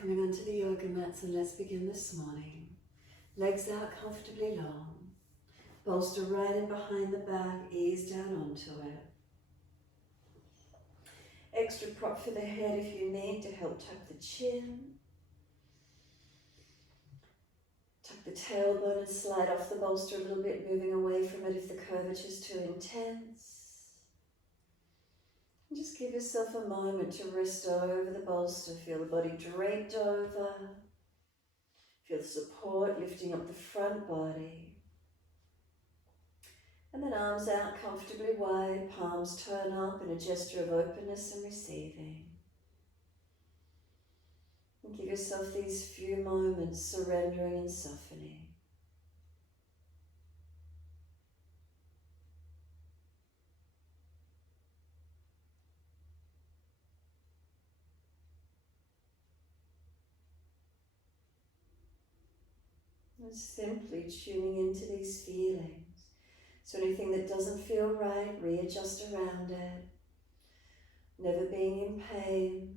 Coming onto the yoga mat, so let's begin this morning. Legs out comfortably long. Bolster right in behind the back, ease down onto it. Extra prop for the head if you need to help tuck the chin. Tuck the tailbone and slide off the bolster a little bit, moving away from it if the curvature is too intense. And just give yourself a moment to rest over the bolster. Feel the body draped over. Feel support lifting up the front body. And then arms out comfortably wide, palms turn up in a gesture of openness and receiving. And give yourself these few moments surrendering and softening. And simply tuning into these feelings. So anything that doesn't feel right, readjust around it. Never being in pain.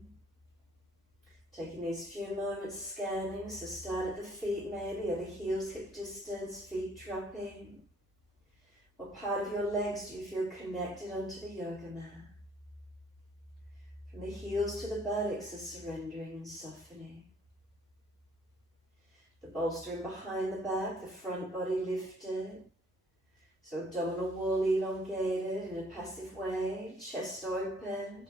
Taking these few moments scanning, so start at the feet maybe, or the heels hip distance, feet dropping. What part of your legs do you feel connected onto the yoga mat? From the heels to the buttocks is surrendering and softening. The bolster in behind the back, the front body lifted. So abdominal wall elongated in a passive way, chest opened,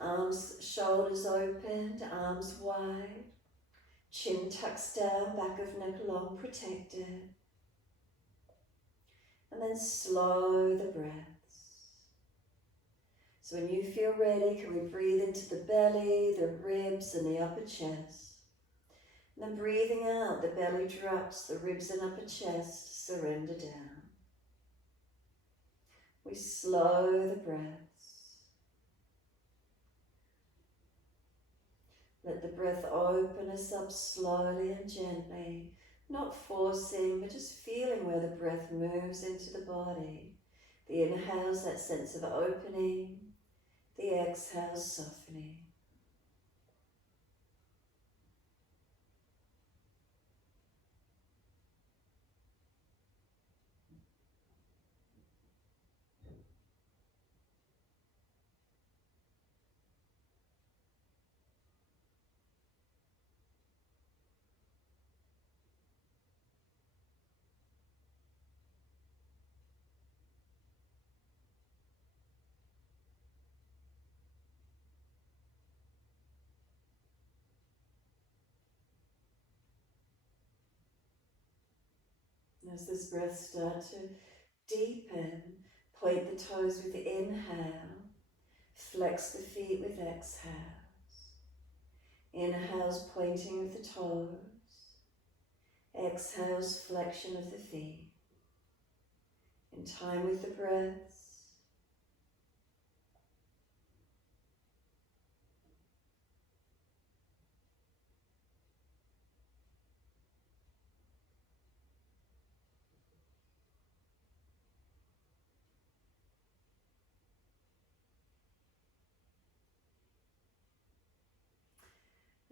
arms, shoulders opened, arms wide, chin tucks down, back of neck long, protected. And then slow the breaths. So when you feel ready, can we breathe into the belly, the ribs and the upper chest. And then breathing out, the belly drops, the ribs and upper chest surrender down. We slow the breaths. Let the breath open us up slowly and gently, not forcing, but just feeling where the breath moves into the body. The inhale's that sense of opening, the exhale's softening. As this breath starts to deepen, point the toes with inhale, flex the feet with exhales. Inhales, pointing with the toes. Exhales, flexion of the feet. In time with the breaths.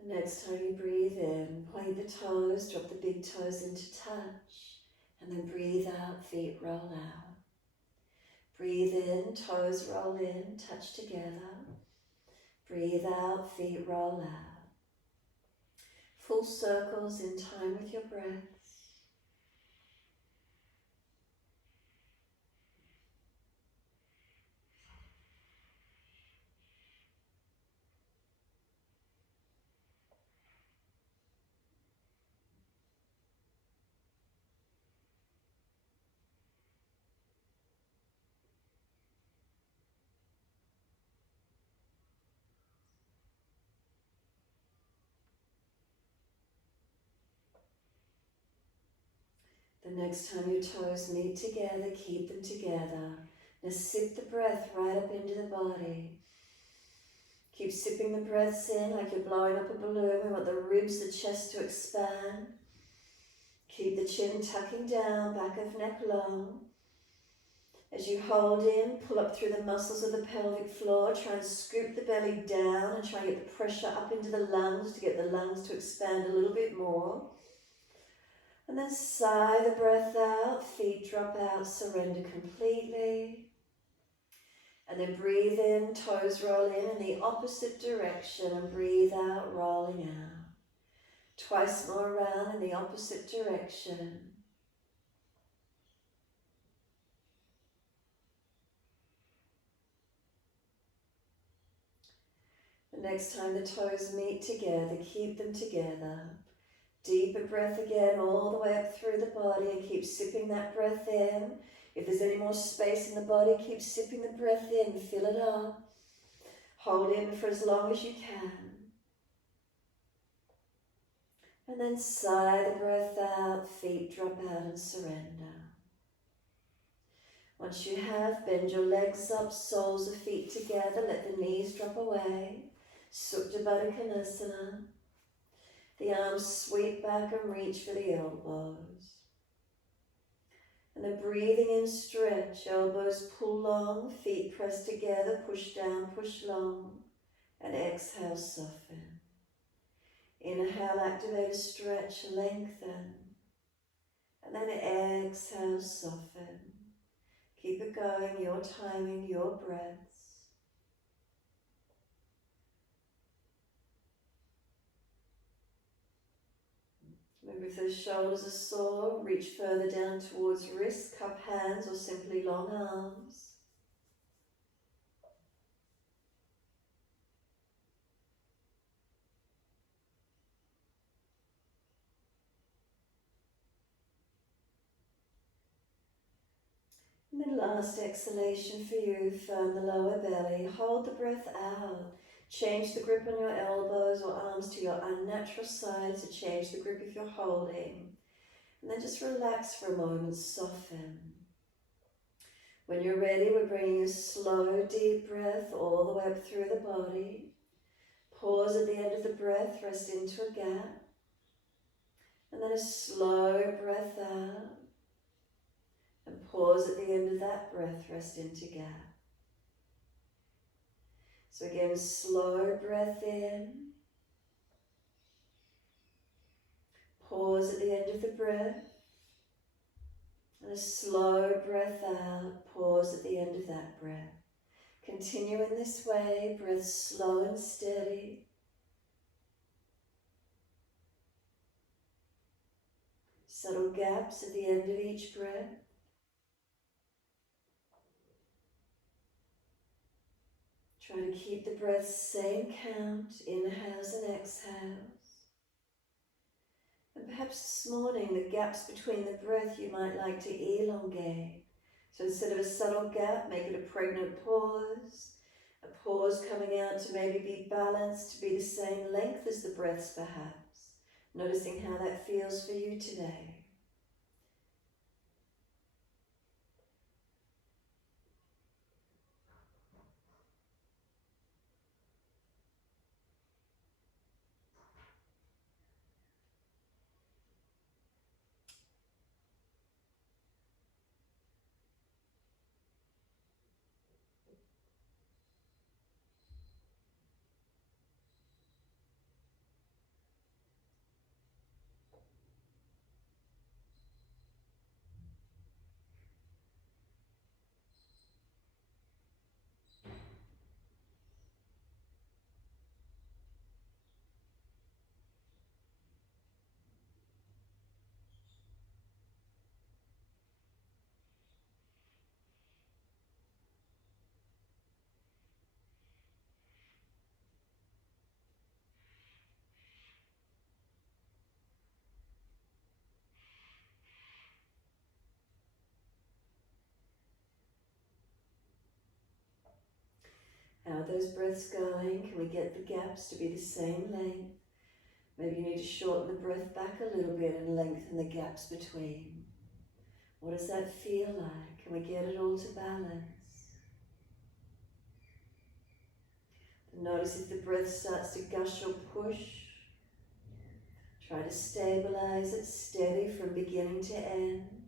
The next time you breathe in, point the toes, drop the big toes into touch, and then breathe out, feet roll out. Breathe in, toes roll in, touch together. Breathe out, feet roll out. Full circles in time with your breath. The next time your toes meet together, keep them together. Now sip the breath right up into the body. Keep sipping the breaths in like you're blowing up a balloon. We want the ribs, the chest to expand. Keep the chin tucking down, back of neck long. As you hold in, pull up through the muscles of the pelvic floor. Try and scoop the belly down and try and get the pressure up into the lungs to get the lungs to expand a little bit more. And then sigh the breath out, feet drop out, surrender completely. And then breathe in, toes roll in the opposite direction, and breathe out, rolling out. Twice more around in the opposite direction. The next time the toes meet together, keep them together. Deeper breath again, all the way up through the body, and keep sipping that breath in. If there's any more space in the body, keep sipping the breath in, fill it up. Hold in for as long as you can. And then sigh the breath out, feet drop out and surrender. Once you have, bend your legs up, soles of feet together, let the knees drop away. Supta Baddha Konasana. The arms sweep back and reach for the elbows. And then breathing in, stretch, elbows pull long, feet press together, push down, push long, and exhale, soften. Inhale, activate a stretch, lengthen, and then exhale, soften. Keep it going, your timing, your breaths. Maybe if those shoulders are sore, reach further down towards wrists, cup hands, or simply long arms. And then last exhalation for you, firm the lower belly, hold the breath out. Change the grip on your elbows or arms to your unnatural side to change the grip if you're holding. And then just relax for a moment, soften. When you're ready, we're bringing a slow, deep breath all the way up through the body. Pause at the end of the breath, rest into a gap. And then a slow breath out. And pause at the end of that breath, rest into gap. So again, slow breath in. Pause at the end of the breath. And a slow breath out. Pause at the end of that breath. Continue in this way, breath slow and steady. Subtle gaps at the end of each breath. Try to keep the breath same count, inhales and exhales. And perhaps this morning the gaps between the breath you might like to elongate. So instead of a subtle gap, make it a pregnant pause. A pause coming out to maybe be balanced, to be the same length as the breaths perhaps. Noticing how that feels for you today. How are those breaths going? Can we get the gaps to be the same length? Maybe you need to shorten the breath back a little bit and lengthen the gaps between. What does that feel like? Can we get it all to balance? Notice if the breath starts to gush or push. Try to stabilize it, steady from beginning to end.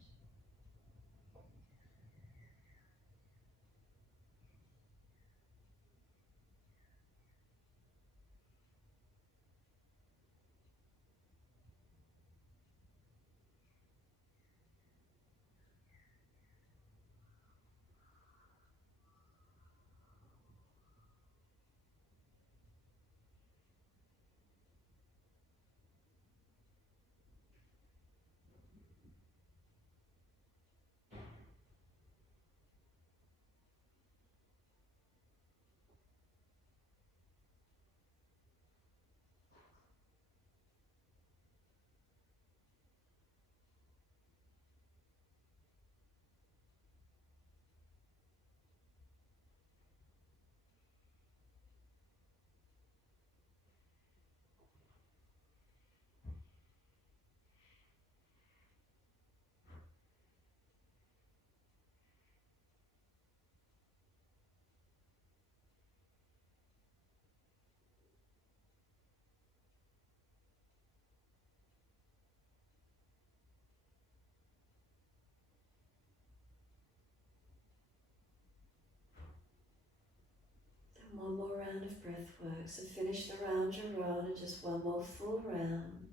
And one more round of breath work. So finish the round you're on and just one more full round.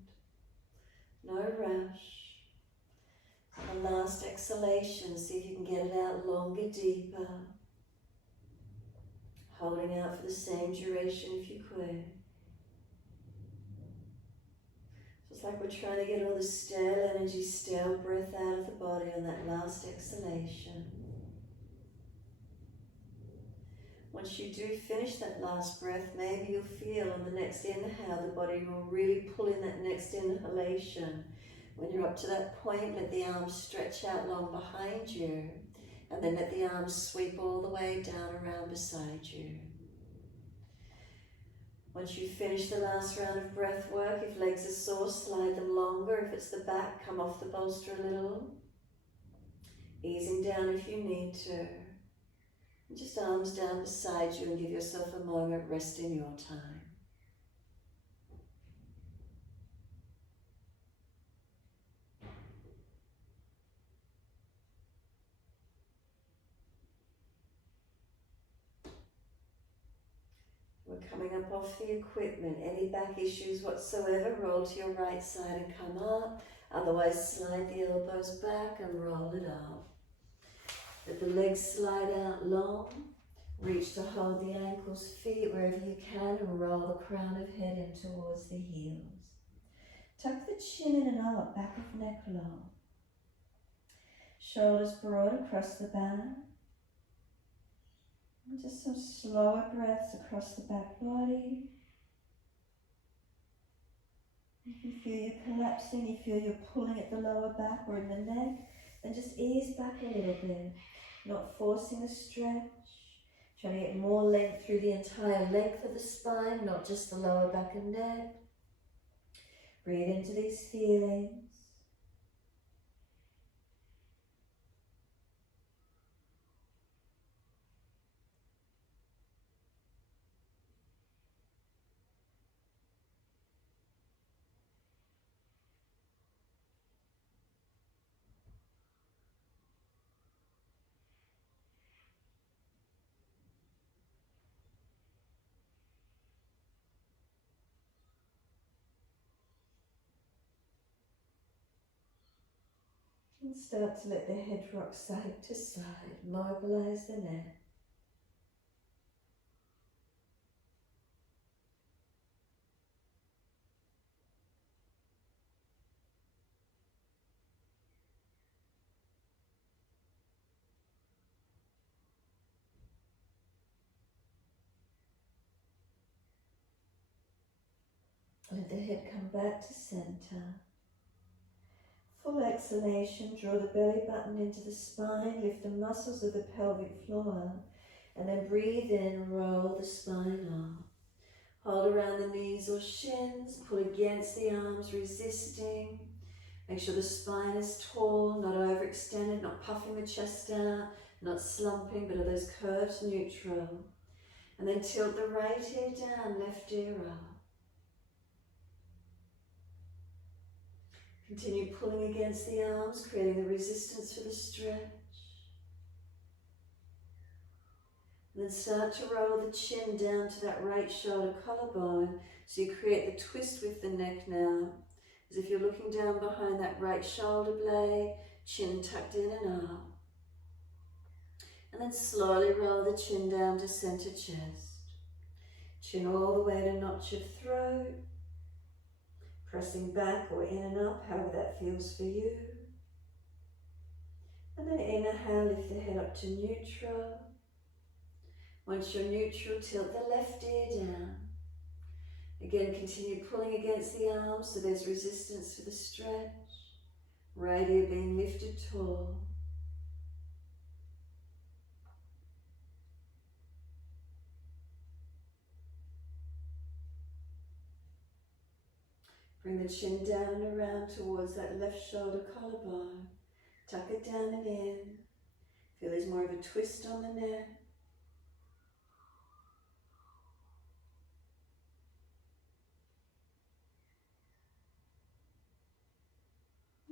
No rush. And the last exhalation, see if you can get it out longer, deeper. Holding out for the same duration if you could. So it's like we're trying to get all the stale energy, stale breath out of the body on that last exhalation. Once you do finish that last breath, maybe you'll feel on the next inhale, the body will really pull in that next inhalation. When you're up to that point, let the arms stretch out long behind you, and then let the arms sweep all the way down around beside you. Once you finish the last round of breath work, if legs are sore, slide them longer. If it's the back, come off the bolster a little. Easing down if you need to. And just arms down beside you and give yourself a moment, rest in your time. We're coming up off the equipment. Any back issues whatsoever, roll to your right side and come up. Otherwise, slide the elbows back and roll it up. Let the legs slide out long. Reach to hold the ankles, feet wherever you can, and roll the crown of head in towards the heels. Tuck the chin in and up, back of neck long. Shoulders broad across the back. And just some slower breaths across the back body. If you feel you're collapsing, you feel you're pulling at the lower back or in the neck, then just ease back a little bit, not forcing a stretch. Trying to get more length through the entire length of the spine, not just the lower back and neck. Breathe into these feelings. And start to let the head rock side to side, mobilize the neck. Let the head come back to center. Full exhalation, draw the belly button into the spine, lift the muscles of the pelvic floor, and then breathe in, roll the spine up. Hold around the knees or shins, pull against the arms, resisting. Make sure the spine is tall, not overextended, not puffing the chest out, not slumping, but are those curves neutral. And then tilt the right ear down, left ear up. Continue pulling against the arms, creating the resistance for the stretch. And then start to roll the chin down to that right shoulder collarbone. So you create the twist with the neck now. As if you're looking down behind that right shoulder blade, chin tucked in and up. And then slowly roll the chin down to center chest. Chin all the way to notch of throat. Pressing back or in and up, however that feels for you. And then inhale, lift the head up to neutral. Once you're neutral, tilt the left ear down. Again, continue pulling against the arms so there's resistance for the stretch. Right ear being lifted tall. Bring the chin down and around towards that left shoulder collarbone. Tuck it down and in. Feel there's more of a twist on the neck.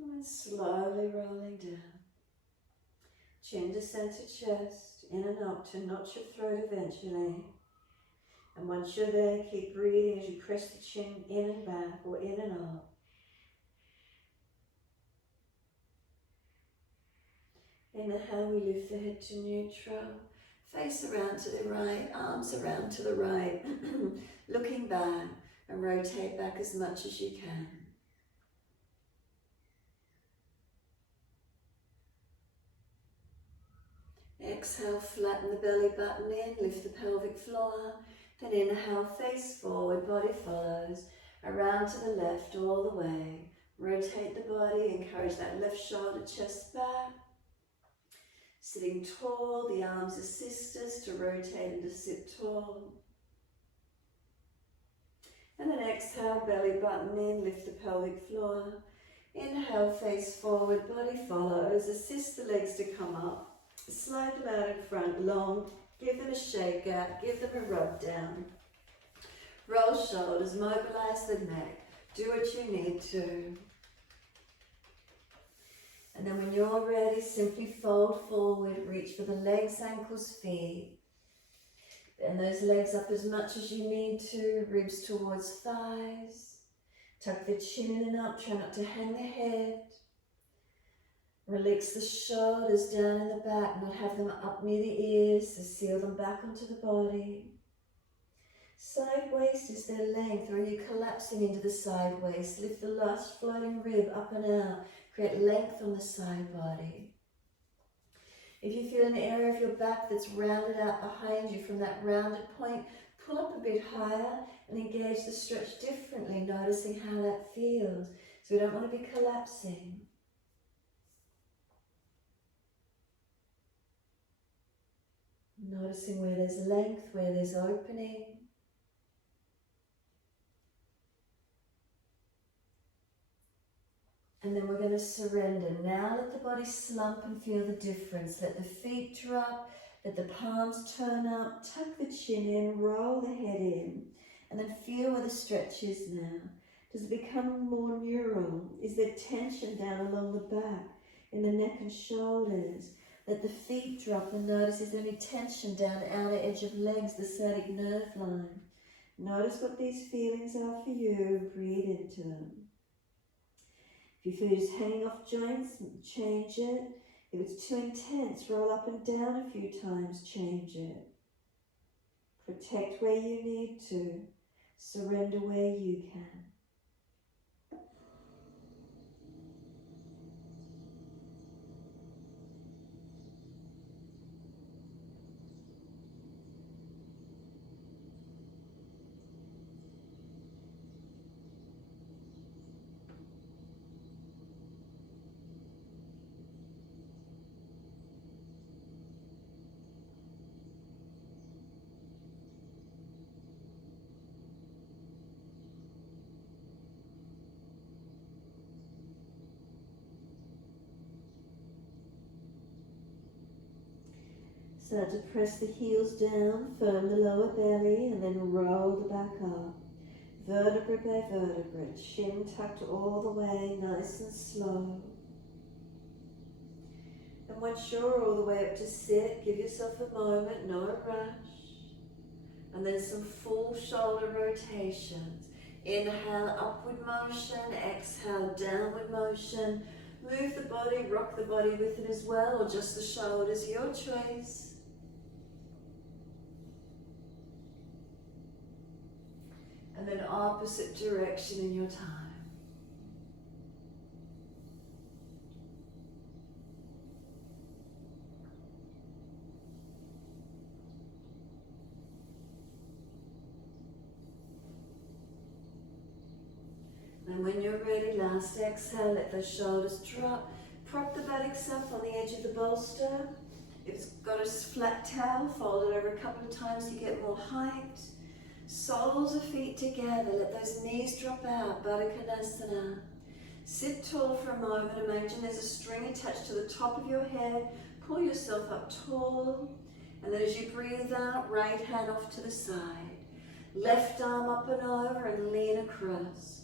And then slowly rolling down. Chin to center chest, in and up to notch your throat eventually. And once you're there, keep breathing as you press the chin in and back or in and up. Inhale, we lift the head to neutral. Face around to the right, arms around to the right. Looking back and rotate back as much as you can. Exhale, flatten the belly button in, lift the pelvic floor. Then inhale, face forward, body follows. Around to the left all the way. Rotate the body, encourage that left shoulder, chest back. Sitting tall, the arms assist us to rotate and to sit tall. And then exhale, belly button in, lift the pelvic floor. Inhale, face forward, body follows. Assist the legs to come up. Slide them out in front, long. Give them a shake out, give them a rub down. Roll shoulders, mobilize the neck. Do what you need to. And then when you're ready, simply fold forward, reach for the legs, ankles, feet. Bend those legs up as much as you need to, ribs towards thighs. Tuck the chin in and up, try not to hang the head. Relax the shoulders down in the back, not have them up near the ears, so seal them back onto the body. Side waist is their length, or are you collapsing into the side waist? Lift the last floating rib up and out, create length on the side body. If you feel an area of your back that's rounded out behind you from that rounded point, pull up a bit higher and engage the stretch differently, noticing how that feels. So we don't want to be collapsing. Noticing where there's length, where there's opening. And then we're going to surrender. Now let the body slump and feel the difference. Let the feet drop, let the palms turn up, tuck the chin in, roll the head in, and then feel where the stretch is now. Does it become more neural? Is there tension down along the back, in the neck and shoulders? Let the feet drop and notice is there any tension down the outer edge of legs, the sciatic nerve line. Notice what these feelings are for you. Breathe into them. If you feel you're just hanging off joints, change it. If it's too intense, roll up and down a few times, change it. Protect where you need to. Surrender where you can. Start to press the heels down, firm the lower belly, and then roll the back up. Vertebra by vertebra, chin tucked all the way, nice and slow. And once you're all the way up to sit, give yourself a moment, no rush. And then some full shoulder rotations. Inhale, upward motion, exhale, downward motion. Move the body, rock the body with it as well, or just the shoulders, your choice. And then opposite direction in your time. And when you're ready, last exhale, let those shoulders drop. Prop the buttocks up on the edge of the bolster. If it's got a flat towel, fold it over a couple of times so you get more height. Soles of feet together, let those knees drop out, Baddha Konasana. Sit tall for a moment, imagine there's a string attached to the top of your head. Pull yourself up tall, and then as you breathe out, right hand off to the side. Left arm up and over and lean across.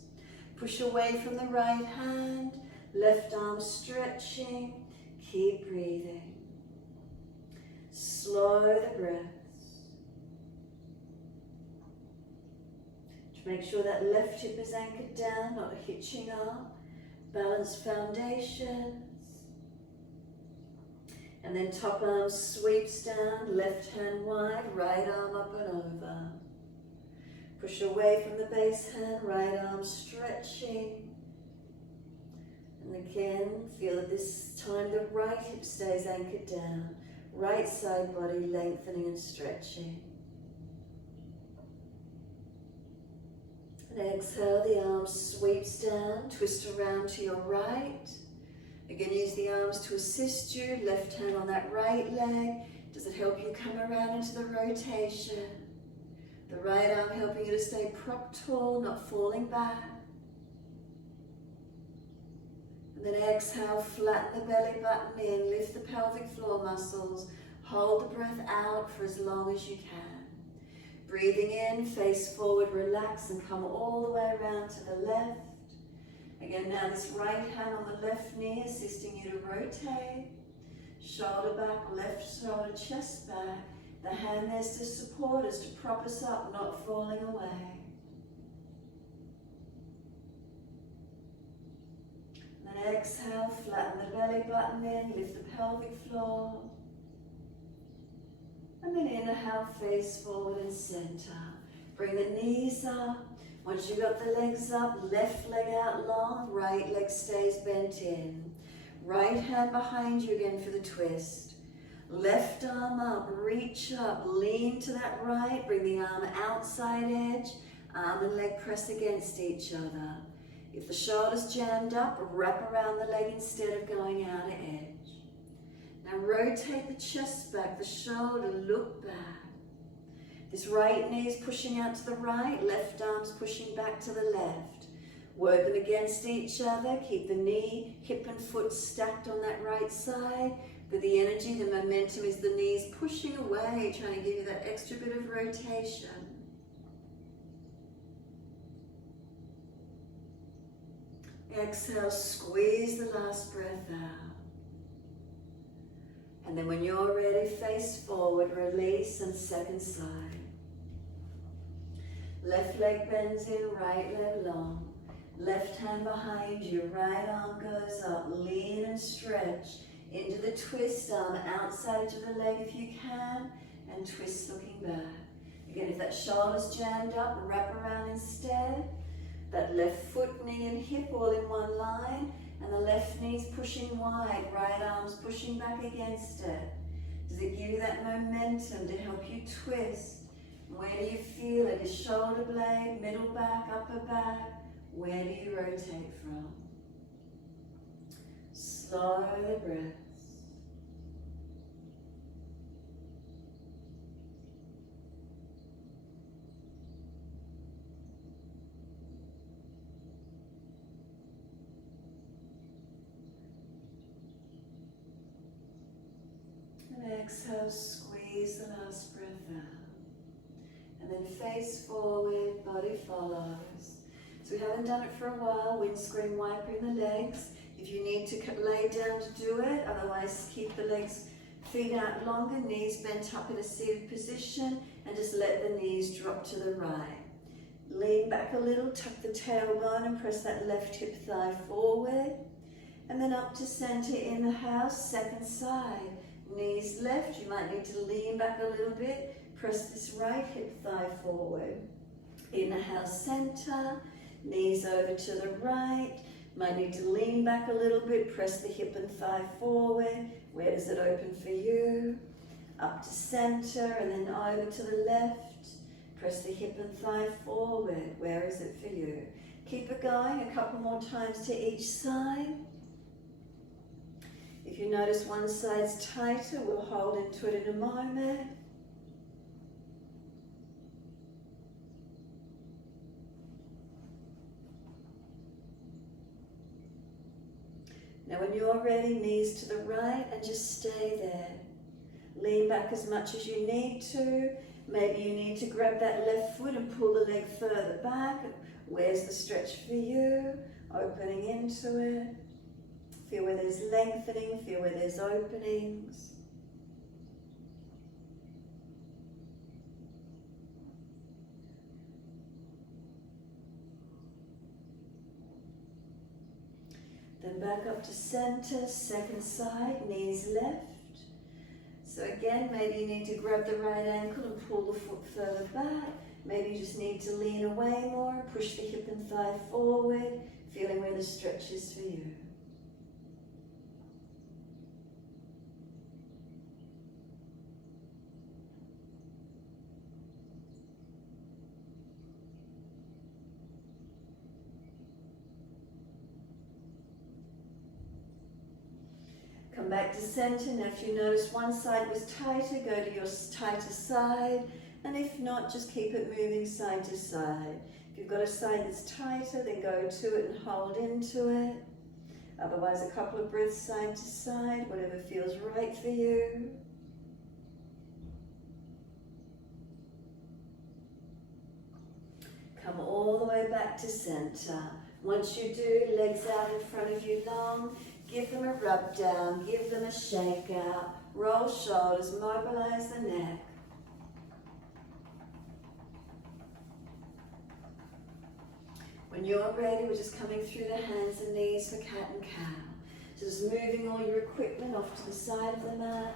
Push away from the right hand, left arm stretching, keep breathing. Slow the breath. Make sure that left hip is anchored down, not hitching up. Balanced foundations. And then top arm sweeps down, left hand wide, right arm up and over. Push away from the base hand, right arm stretching. And again, feel that this time the right hip stays anchored down. Right side body lengthening and stretching. And exhale, the arm sweeps down, twist around to your right. Again, use the arms to assist you. Left hand on that right leg. Does it help you come around into the rotation? The right arm helping you to stay prop tall, not falling back. And then exhale, flatten the belly button in, lift the pelvic floor muscles. Hold the breath out for as long as you can. Breathing in, face forward, relax and come all the way around to the left. Again, now this right hand on the left knee assisting you to rotate. Shoulder back, left shoulder, chest back. The hand there's to support us, to prop us up, not falling away. And then exhale, flatten the belly button in, lift the pelvic floor. And then inhale, face forward and center. Bring the knees up. Once you've got the legs up, left leg out long, right leg stays bent in. Right hand behind you again for the twist. Left arm up, reach up, lean to that right, bring the arm outside edge, arm and leg press against each other. If the shoulder's jammed up, wrap around the leg instead of going out at edge. Now rotate the chest back, the shoulder, look back. This right knee is pushing out to the right, left arm's pushing back to the left. Work them against each other, keep the knee, hip and foot stacked on that right side. But the energy, the momentum is the knees pushing away, trying to give you that extra bit of rotation. Exhale, squeeze the last breath out. And then when you're ready, face forward, release and second side. Left leg bends in, right leg long. Left hand behind you, right arm goes up, lean and stretch into the twist, arm outside of the leg if you can, and twist looking back. Again, if that shoulder's jammed up, wrap around instead. That left foot, knee and hip all in one line, and the left knee's pushing wide, right arm's pushing back against it. Does it give you that momentum to help you twist? Where do you feel it? Is shoulder blade, middle back, upper back? Where do you rotate from? Slow the breaths. And exhale, squeeze the last breath out. And then face forward, body follows. So we haven't done it for a while, windscreen wiping the legs. If you need to lay down to do it, otherwise keep the legs, feet out longer, knees bent up in a seated position, and just let the knees drop to the right. Lean back a little, tuck the tailbone and press that left hip thigh forward. And then up to center, inhale, second side. Knees left, you might need to lean back a little bit. Press this right hip thigh forward. Inhale, center. Knees over to the right. Might need to lean back a little bit. Press the hip and thigh forward. Where does it open for you? Up to center and then over to the left. Press the hip and thigh forward. Where is it for you? Keep it going a couple more times to each side. If you notice one side's tighter, we'll hold into it in a moment. Now when you're ready, knees to the right and just stay there. Lean back as much as you need to. Maybe you need to grab that left foot and pull the leg further back. Where's the stretch for you? Opening into it. Feel where there's lengthening, feel where there's openings. Then back up to center, second side, knees left. So again, maybe you need to grab the right ankle and pull the foot further back. Maybe you just need to lean away more, push the hip and thigh forward, feeling where the stretch is for you. Come back to center. Now if you notice one side was tighter, go to your tighter side. And if not, just keep it moving side to side. If you've got a side that's tighter, then go to it and hold into it. Otherwise, a couple of breaths side to side, whatever feels right for you. Come all the way back to center. Once you do, legs out in front of you long. Give them a rub down, give them a shake out. Roll shoulders, mobilize the neck. When you're ready, we're just coming through the hands and knees for cat and cow. So just moving all your equipment off to the side of the mat.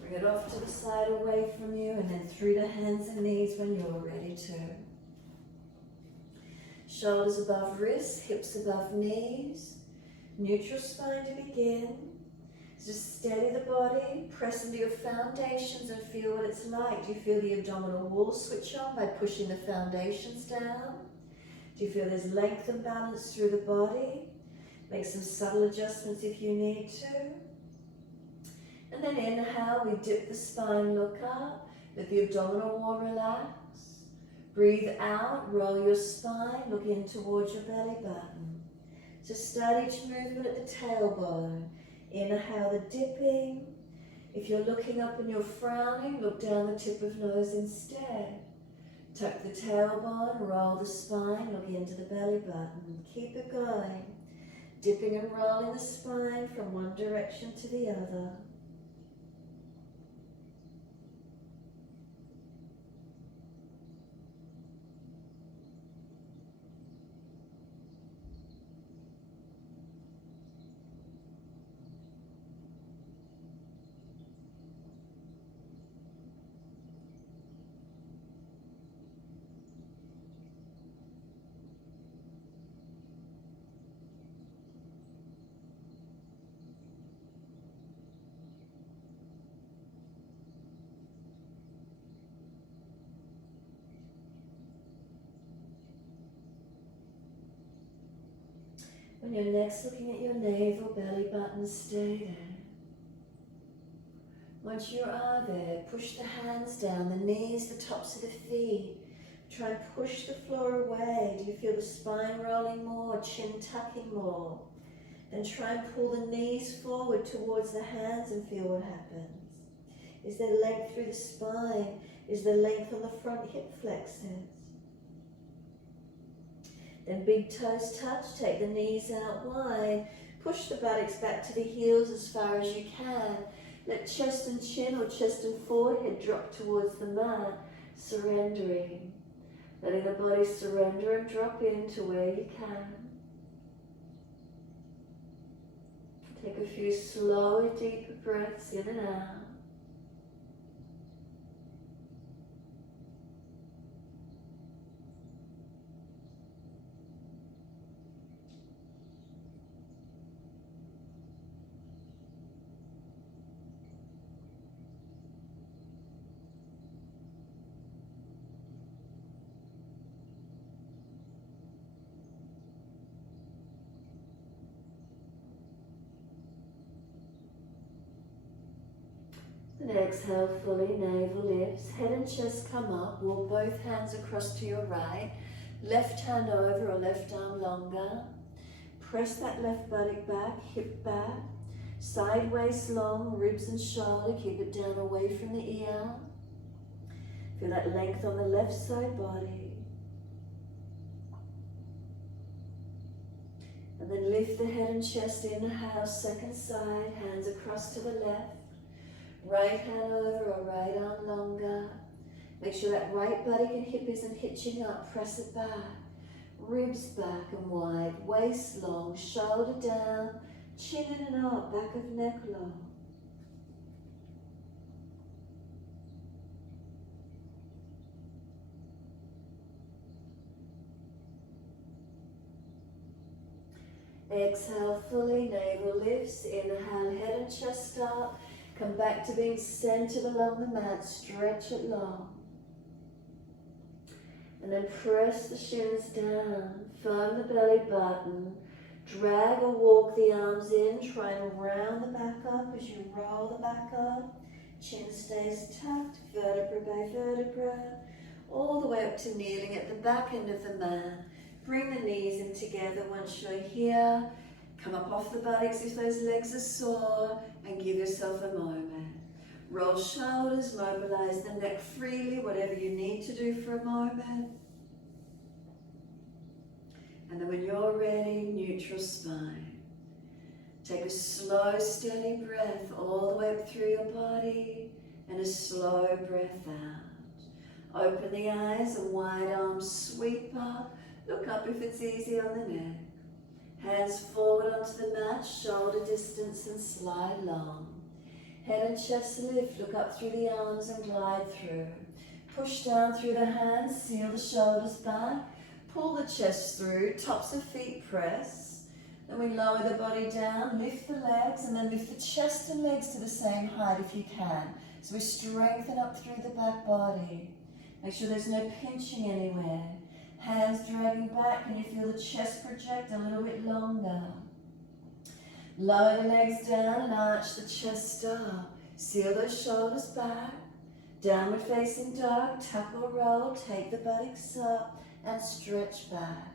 Bring it off to the side away from you, and then through the hands and knees when you're ready to. Shoulders above wrists, hips above knees. Neutral spine to begin. So just steady the body, press into your foundations and feel what it's like. Do you feel the abdominal wall switch on by pushing the foundations down? Do you feel there's length and balance through the body? Make some subtle adjustments if you need to. And then inhale, we dip the spine, look up, let the abdominal wall relax. Breathe out, roll your spine, look in towards your belly button. So start each movement at the tailbone. Inhale the dipping. If you're looking up and you're frowning, look down the tip of nose instead. Tuck the tailbone, roll the spine, look into the belly button. Keep it going. Dipping and rolling the spine from one direction to the other. When you're next looking at your navel, belly button, stay there. Once you are there, push the hands down, the knees, the tops of the feet. Try and push the floor away. Do you feel the spine rolling more, chin tucking more? Then try and pull the knees forward towards the hands and feel what happens. Is there length through the spine? Is there length on the front hip flexors? Then big toes touch, take the knees out wide, push the buttocks back to the heels as far as you can. Let chest and chin or chest and forehead drop towards the mat, surrendering. Letting the body surrender and drop into where you can. Take a few slower, deeper breaths in and out. And exhale fully, navel lifts, head and chest come up, walk both hands across to your right, left hand over or left arm longer. Press that left buttock back, hip back, sideways long, ribs and shoulder, keep it down away from the ear. Feel that length on the left side body. And then lift the head and chest, inhale, second side, hands across to the left. Right hand over or right arm longer. Make sure that right buttock and hip isn't hitching up, press it back. Ribs back and wide, waist long, shoulder down, chin in and up, back of neck long. Exhale fully, navel lifts, inhale, head and chest up. Come back to being centered along the mat, stretch it long. And then press the shins down, firm the belly button, drag or walk the arms in, try and round the back up as you roll the back up. Chin stays tucked, vertebra by vertebra, all the way up to kneeling at the back end of the mat. Bring the knees in together once you're here. Come up off the buttocks if those legs are sore and give yourself a moment. Roll shoulders, mobilize the neck freely, whatever you need to do for a moment. And then when you're ready, neutral spine. Take a slow, steady breath all the way up through your body and a slow breath out. Open the eyes and wide arms sweep up. Look up if it's easy on the neck. Hands forward onto the mat, shoulder distance and slide long. Head and chest lift, look up through the arms and glide through. Push down through the hands, seal the shoulders back. Pull the chest through, tops of feet press. Then we lower the body down, lift the legs, and then lift the chest and legs to the same height if you can. So we strengthen up through the back body. Make sure there's no pinching anywhere. Hands dragging back, and you feel the chest project a little bit longer. Lower the legs down and arch the chest up. Seal those shoulders back. Downward facing dog, tuck or roll, take the buttocks up and stretch back.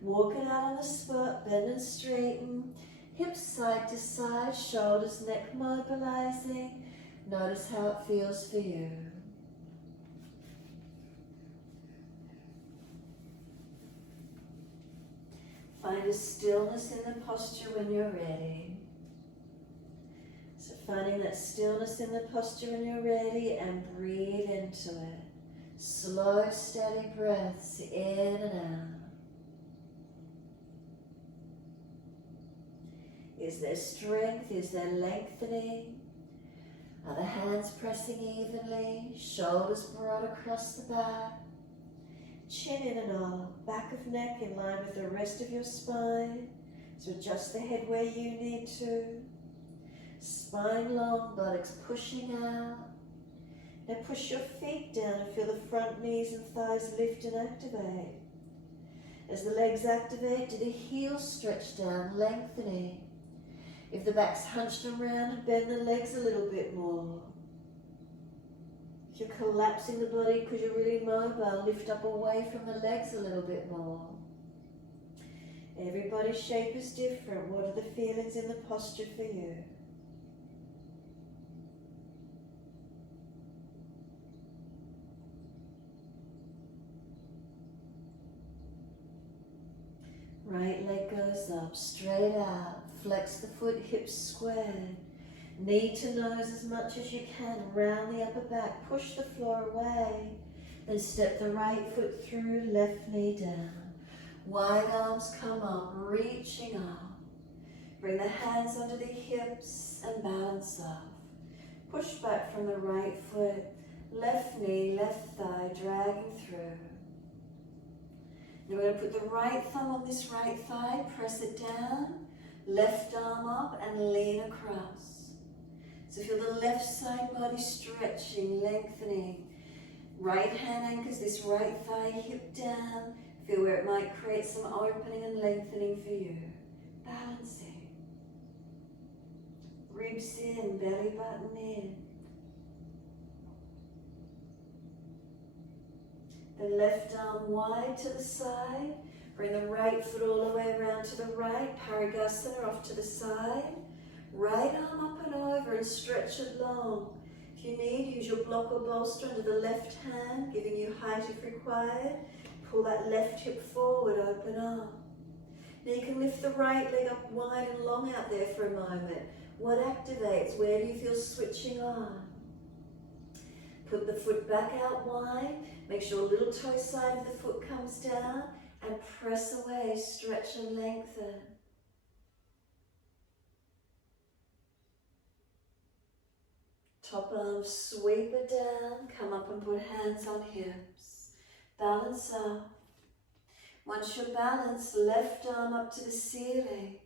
Walk it out on the spot, bend and straighten. Hips side to side, shoulders, neck mobilizing. Notice how it feels for you. Find a stillness in the posture when you're ready. So finding that stillness in the posture when you're ready and breathe into it. Slow, steady breaths in and out. Is there strength? Is there lengthening? Are the hands pressing evenly? Shoulders broad across the back? Chin in and up, back of neck in line with the rest of your spine. So adjust the head where you need to. Spine long, buttocks pushing out. Now push your feet down and feel the front knees and thighs lift and activate. As the legs activate, do the heels stretch down, lengthening. If the back's hunched around, bend the legs a little bit more. If you're collapsing the body because you're really mobile, lift up away from the legs a little bit more. Everybody's shape is different. What are the feelings in the posture for you? Right leg goes up, straight out. Flex the foot, hips squared. Knee to nose as much as you can. Round the upper back. Push the floor away. Then step the right foot through, left knee down. Wide arms come up, reaching up. Bring the hands under the hips and balance off. Push back from the right foot. Left knee, left thigh, dragging through. Now we're going to put the right thumb on this right thigh, press it down, left arm up and lean across. So feel the left side body stretching, lengthening. Right hand anchors this right thigh, hip down. Feel where it might create some opening and lengthening for you. Balancing. Ribs in, belly button in. The left arm wide to the side. Bring the right foot all the way around to the right. Parigasana off to the side. Right arm up and over and stretch it long. If you need, use your block or bolster under the left hand, giving you height if required. Pull that left hip forward, open up. Now you can lift the right leg up wide and long out there for a moment. What activates? Where do you feel switching on? Put the foot back out wide. Make sure little toe side of the foot comes down and press away, stretch and lengthen. Top arm, sweep it down, come up and put hands on hips. Balance up. Once you're balanced, left arm up to the ceiling.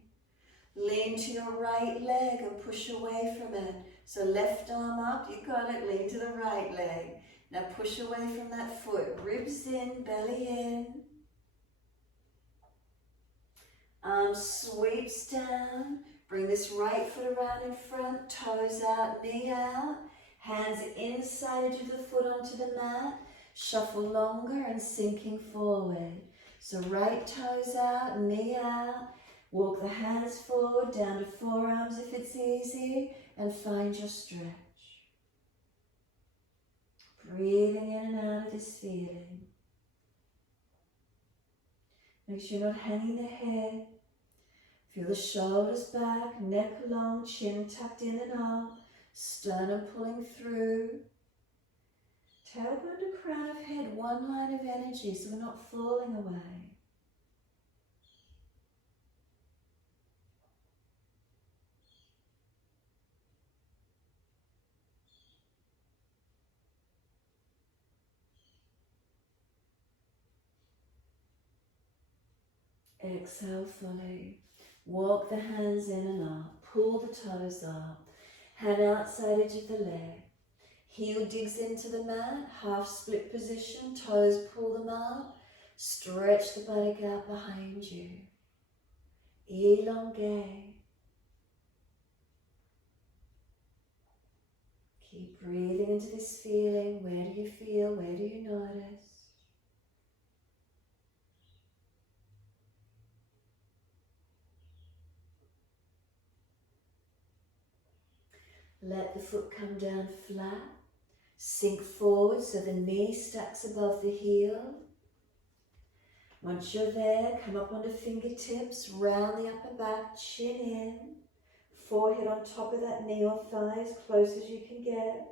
Lean to your right leg and push away from it. So left arm up, you got it, lean to the right leg. Now push away from that foot, ribs in, belly in. Arm sweeps down, bring this right foot around in front, toes out, knee out. Hands inside edge of the foot onto the mat. Shuffle longer and sinking forward. So right toes out, knee out. Walk the hands forward, down to forearms if it's easy, and find your stretch. Breathing in and out of this feeling. Make sure you're not hanging the head. Feel the shoulders back, neck long, chin tucked in and up, sternum pulling through. Tailbone to crown of head, one line of energy, so we're not falling away. Exhale fully. Walk the hands in and up. Pull the toes up. Hand outside edge of the leg. Heel digs into the mat. Half split position. Toes pull them up. Stretch the buttock out behind you. Elongate. Keep breathing into this feeling. Where do you feel? Where do you notice? Let the foot come down flat. Sink forward so the knee stacks above the heel. Once you're there, come up onto fingertips, round the upper back, chin in. Forehead on top of that knee or thigh, as close as you can get.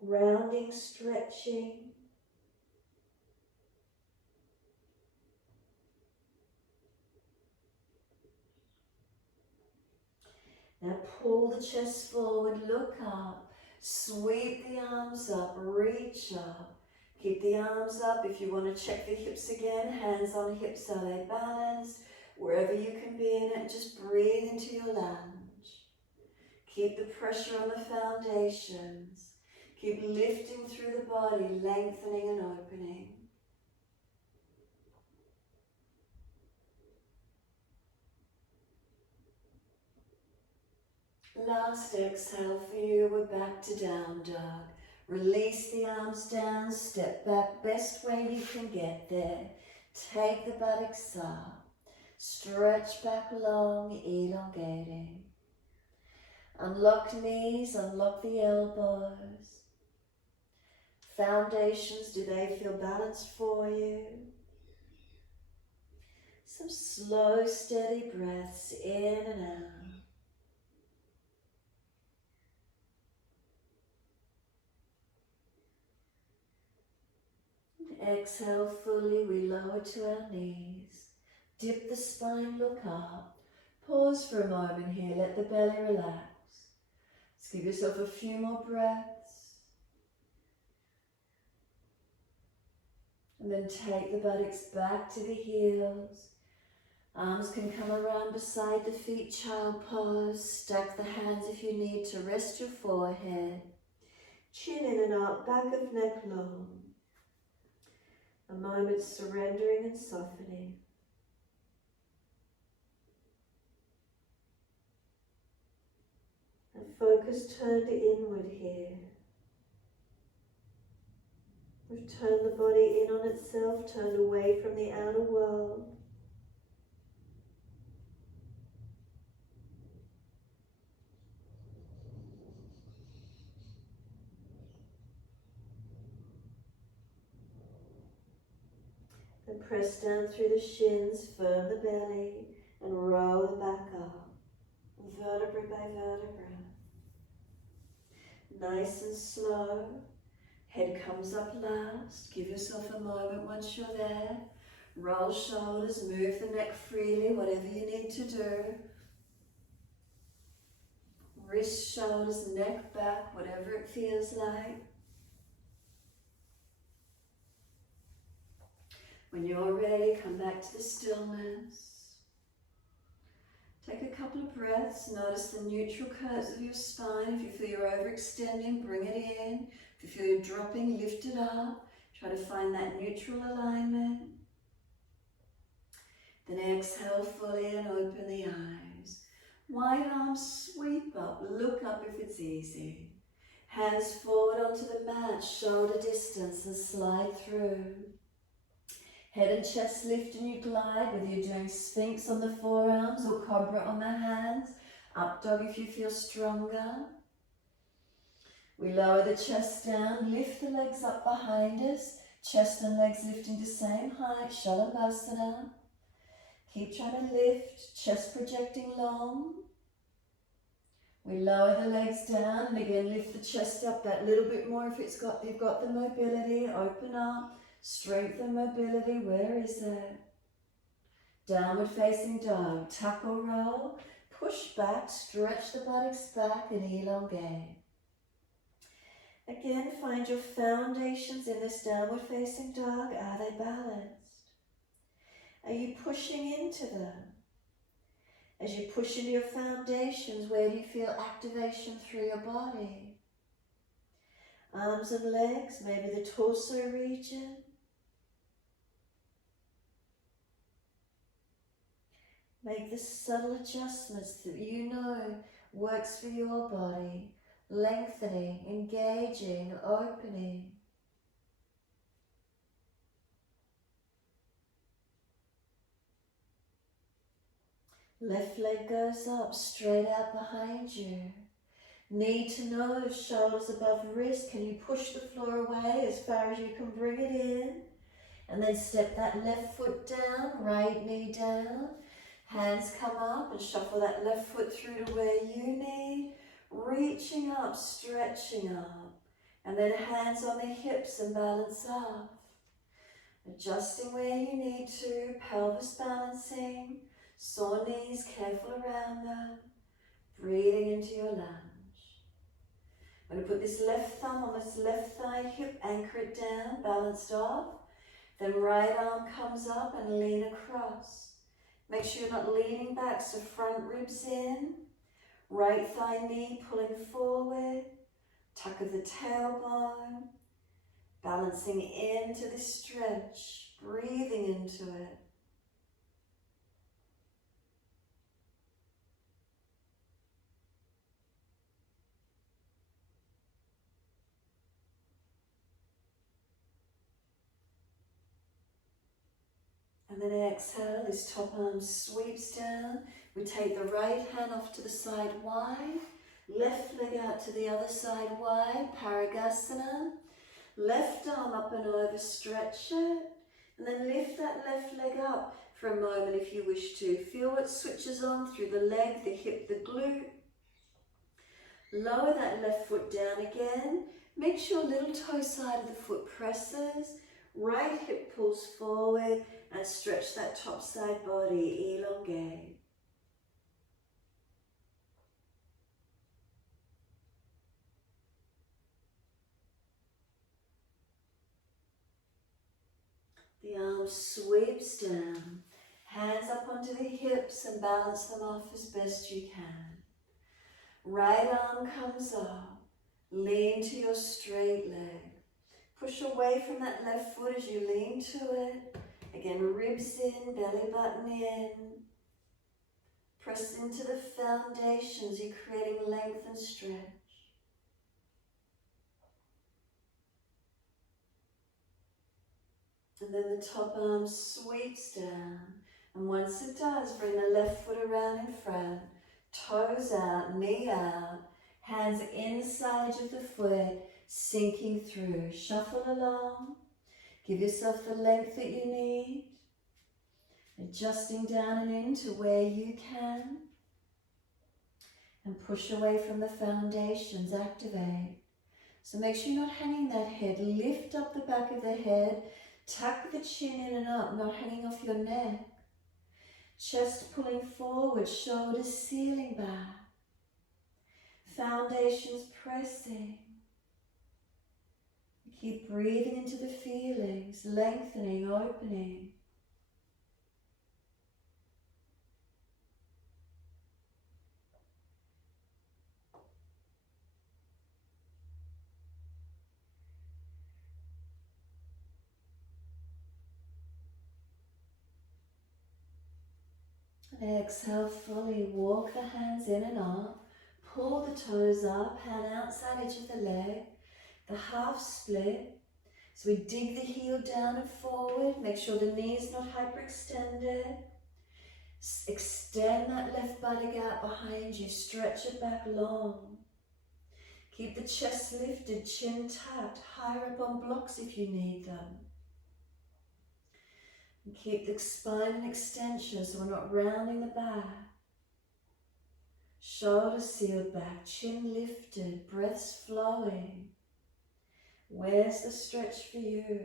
Rounding, stretching. Now pull the chest forward, look up, sweep the arms up, reach up. Keep the arms up. If you want to check the hips again, hands on hips, are they balanced? Wherever you can be in it, just breathe into your lunge. Keep the pressure on the foundations. Keep lifting through the body, lengthening and opening. Last exhale for you, we're back to down dog. Release the arms down, step back, best way you can get there. Take the buttocks up, stretch back long, elongating. Unlock knees, unlock the elbows. Foundations, do they feel balanced for you? Some slow, steady breaths in and out. Exhale fully, we lower to our knees. Dip the spine, look up. Pause for a moment here, let the belly relax. Let's give yourself a few more breaths. And then take the buttocks back to the heels. Arms can come around beside the feet, child pose. Stack the hands if you need to rest your forehead. Chin in and up, back of neck long. A moment surrendering and softening. And focus turned inward here. We've turned the body in on itself, turned away from the outer world. And press down through the shins, firm the belly, and roll the back up, vertebra by vertebra. Nice and slow. Head comes up last. Give yourself a moment once you're there. Roll shoulders, move the neck freely, whatever you need to do. Wrist, shoulders, neck, back, whatever it feels like. When you're ready, come back to the stillness. Take a couple of breaths. Notice the neutral curves of your spine. If you feel you're overextending, bring it in. If you feel you're dropping, lift it up. Try to find that neutral alignment. Then exhale fully and open the eyes. Wide arms sweep up. Look up if it's easy. Hands forward onto the mat, shoulder distance, and slide through. Head and chest lift and you glide, whether you're doing Sphinx on the forearms or Cobra on the hands. Up dog if you feel stronger. We lower the chest down, lift the legs up behind us. Chest and legs lifting to same height, Shalabhasana. Keep trying to lift, chest projecting long. We lower the legs down and again lift the chest up that little bit more if you've got the mobility. Open up. Strength and mobility, where is it? Downward facing dog, tuck or roll, push back, stretch the buttocks back and elongate. Again, find your foundations in this downward facing dog. Are they balanced? Are you pushing into them? As you push into your foundations, where do you feel activation through your body? Arms and legs, maybe the torso region. Make the subtle adjustments that you know works for your body. Lengthening, engaging, opening. Left leg goes up, straight out behind you. Need to nose, shoulders above wrist. Can you push the floor away as far as you can bring it in? And then step that left foot down, right knee down. Hands come up and shuffle that left foot through to where you need. Reaching up, stretching up. And then hands on the hips and balance up. Adjusting where you need to, pelvis balancing. Sore knees, careful around them. Breathing into your lunge. I'm going to put this left thumb on this left thigh, hip, anchor it down, balanced off. Then right arm comes up and lean across. Make sure you're not leaning back, so front ribs in. Right thigh knee pulling forward. Tuck of the tailbone. Balancing into the stretch. Breathing into it. And then exhale, this top arm sweeps down. We take the right hand off to the side wide. Left leg out to the other side wide, Parigasana. Left arm up and over, stretch it. And then lift that left leg up for a moment if you wish to. Feel what switches on through the leg, the hip, the glute. Lower that left foot down again. Make sure little toe side of the foot presses. Right hip pulls forward and stretch that top side body, elongate. The arm sweeps down, hands up onto the hips and balance them off as best you can. Right arm comes up, lean to your straight leg. Push away from that left foot as you lean to it. Again, ribs in, belly button in. Press into the foundations, you're creating length and stretch. And then the top arm sweeps down. And once it does, bring the left foot around in front. Toes out, knee out. Hands inside of the foot, sinking through. Shuffle along. Give yourself the length that you need. Adjusting down and into where you can. And push away from the foundations, activate. So make sure you're not hanging that head. Lift up the back of the head. Tuck the chin in and up, not hanging off your neck. Chest pulling forward, shoulders sealing back. Foundations pressing. Keep breathing into the feelings, lengthening, opening. And exhale fully, walk the hands in and up, pull the toes up, hand outside edge of the leg, the half split. So we dig the heel down and forward, make sure the knee's not hyperextended. Extend that left buttock out behind you, stretch it back long. Keep the chest lifted, chin tucked, higher up on blocks if you need them. And keep the spine in extension so we're not rounding the back. Shoulders sealed back, chin lifted, breaths flowing. Where's the stretch for you?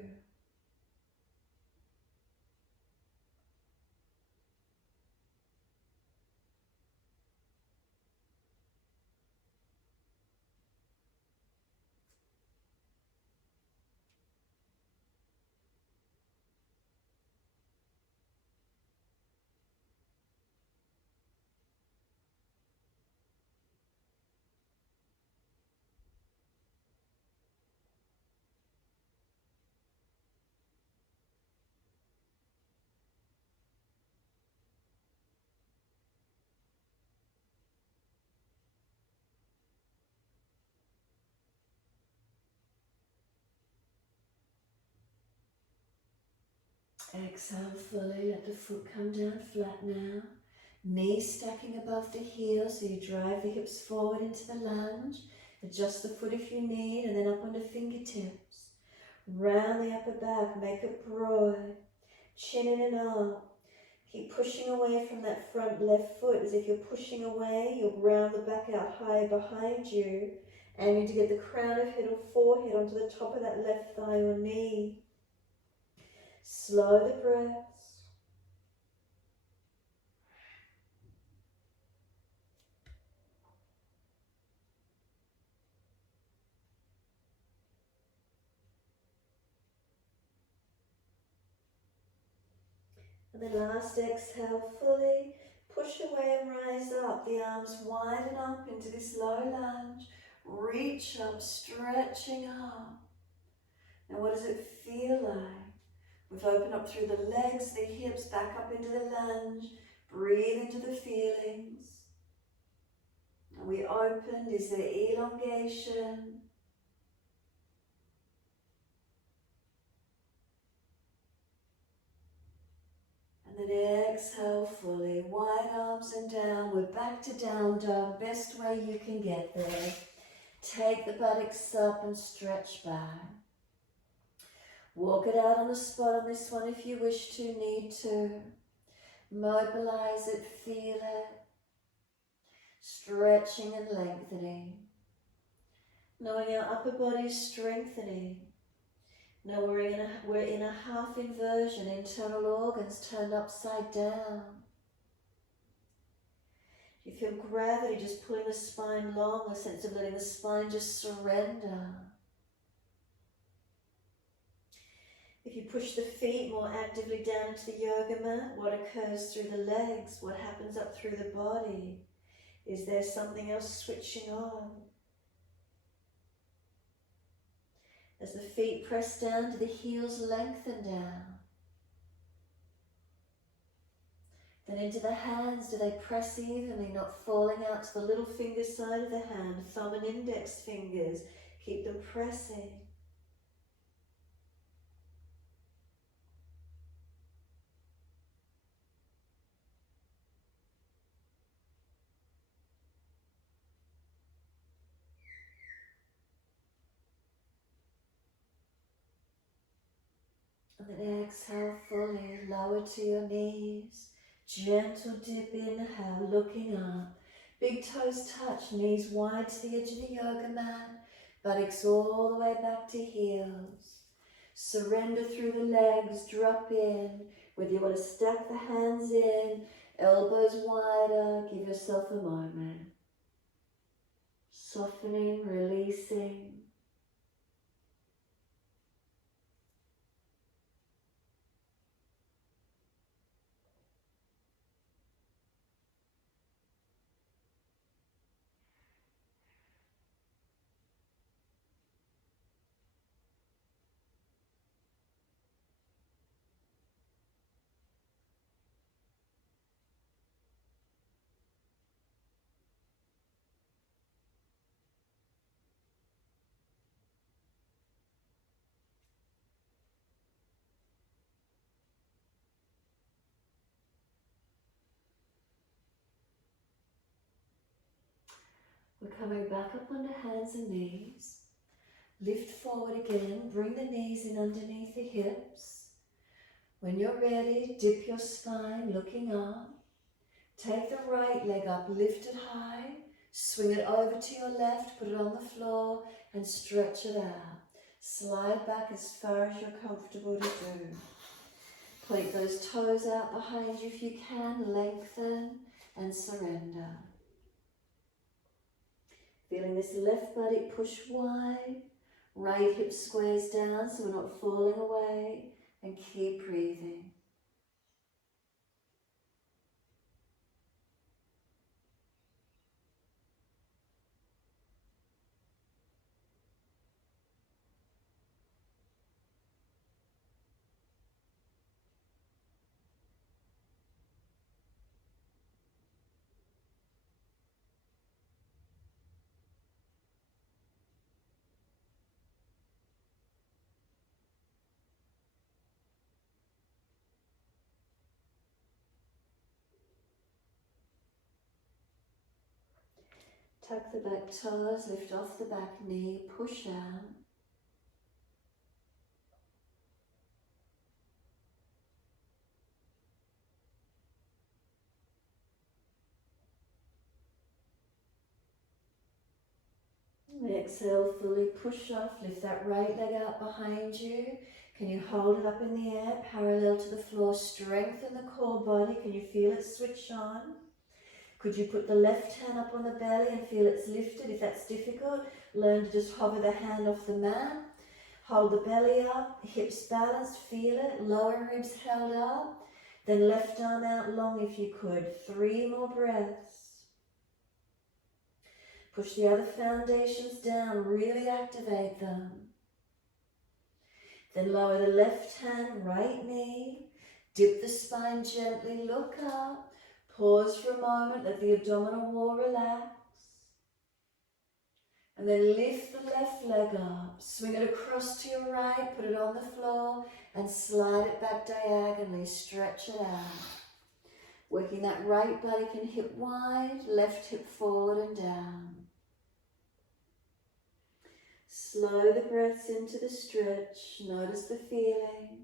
Exhale fully, let the foot come down flat now. Knees stacking above the heel, so you drive the hips forward into the lunge. Adjust the foot if you need, and then up onto fingertips. Round the upper back, make it broad. Chin in and up. Keep pushing away from that front left foot as if you're pushing away. You'll round the back out higher behind you, aiming to get the crown of head or forehead onto the top of that left thigh or knee. Slow the breaths. And then last exhale fully. Push away and rise up. The arms widen up into this low lunge. Reach up, stretching up. Now what does it feel like? We've opened up through the legs, the hips, back up into the lunge. Breathe into the feelings. And we opened. Is there elongation? And then exhale fully. Wide arms and down. We're back to down dog. Best way you can get there. Take the buttocks up and stretch back. Walk it out on the spot on this one if you wish to, need to. Mobilize it, feel it. Stretching and lengthening. Knowing our upper body is strengthening. Now we're in a half inversion, internal organs turned upside down. You feel gravity just pulling the spine long, a sense of letting the spine just surrender. If you push the feet more actively down into the yoga mat, what occurs through the legs? What happens up through the body? Is there something else switching on? As the feet press down, do the heels lengthen down? Then into the hands, do they press evenly, not falling out to the little finger side of the hand? Thumb and index fingers, keep them pressing. And then exhale fully, lower to your knees. Gentle dip, inhale, looking up. Big toes touch, knees wide to the edge of the yoga mat. Buttocks all the way back to heels. Surrender through the legs, drop in. Whether you want to stack the hands in, elbows wider, give yourself a moment. Softening, releasing. We're coming back up onto hands and knees. Lift forward again, bring the knees in underneath the hips. When you're ready, dip your spine, looking up. Take the right leg up, lift it high. Swing it over to your left, put it on the floor and stretch it out. Slide back as far as you're comfortable to do. Point those toes out behind you if you can, lengthen and surrender. Feeling this left buttock push wide, right hip squares down so we're not falling away, and keep breathing. Tuck the back toes, lift off the back knee, push down. Exhale, fully push off, lift that right leg out behind you. Can you hold it up in the air, parallel to the floor, strengthen the core body, can you feel it switch on? Could you put the left hand up on the belly and feel it's lifted? If that's difficult, learn to just hover the hand off the mat. Hold the belly up, hips balanced, feel it, lower ribs held up. Then left arm out long if you could. 3 more breaths. Push the other foundations down, really activate them. Then lower the left hand, right knee. Dip the spine gently, look up. Pause for a moment, let the abdominal wall relax. And then lift the left leg up. Swing it across to your right, put it on the floor, and slide it back diagonally, stretch it out. Working that right body can hip wide, left hip forward and down. Slow the breaths into the stretch, notice the feeling.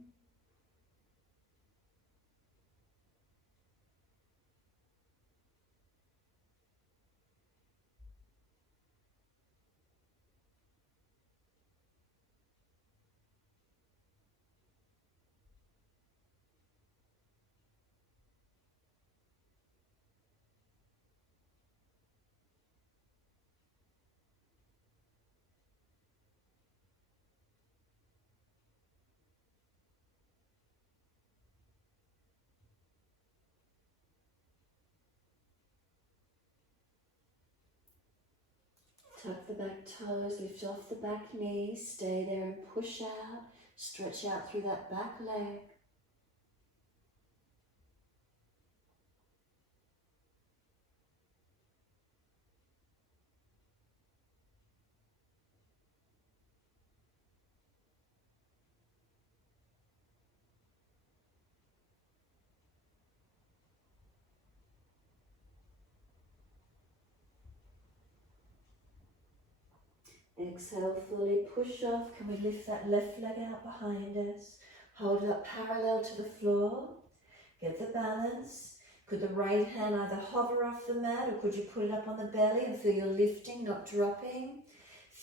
Tuck the back toes, lift off the back knee, stay there and push out, stretch out through that back leg. Exhale, fully push off. Can we lift that left leg out behind us? Hold it up parallel to the floor. Get the balance. Could the right hand either hover off the mat or could you put it up on the belly and feel you're lifting, not dropping?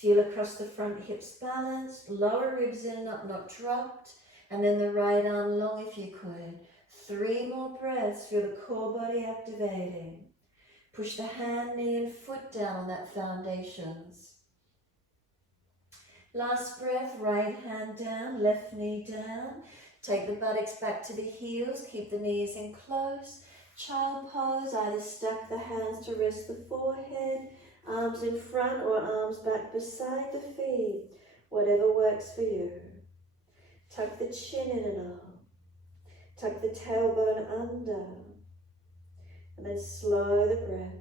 Feel across the front hips balanced, lower ribs in, not dropped, and then the right arm long if you could. 3 more breaths, feel the core body activating. Push the hand, knee and foot down on that foundations. Last breath, right hand down, left knee down. Take the buttocks back to the heels, keep the knees in close. Child pose, either stack the hands to rest the forehead, arms in front or arms back beside the feet, whatever works for you. Tuck the chin in and up, tuck the tailbone under, and then slow the breath.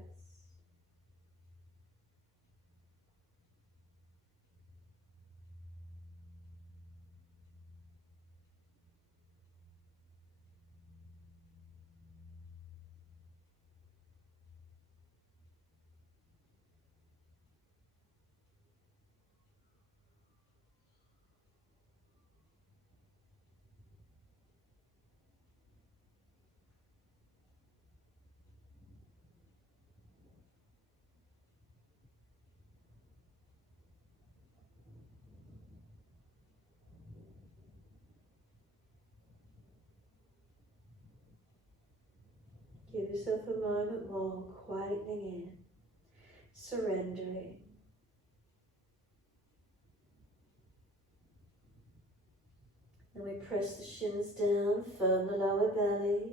Give yourself a moment more, quietening in, surrendering. And we press the shins down, firm the lower belly,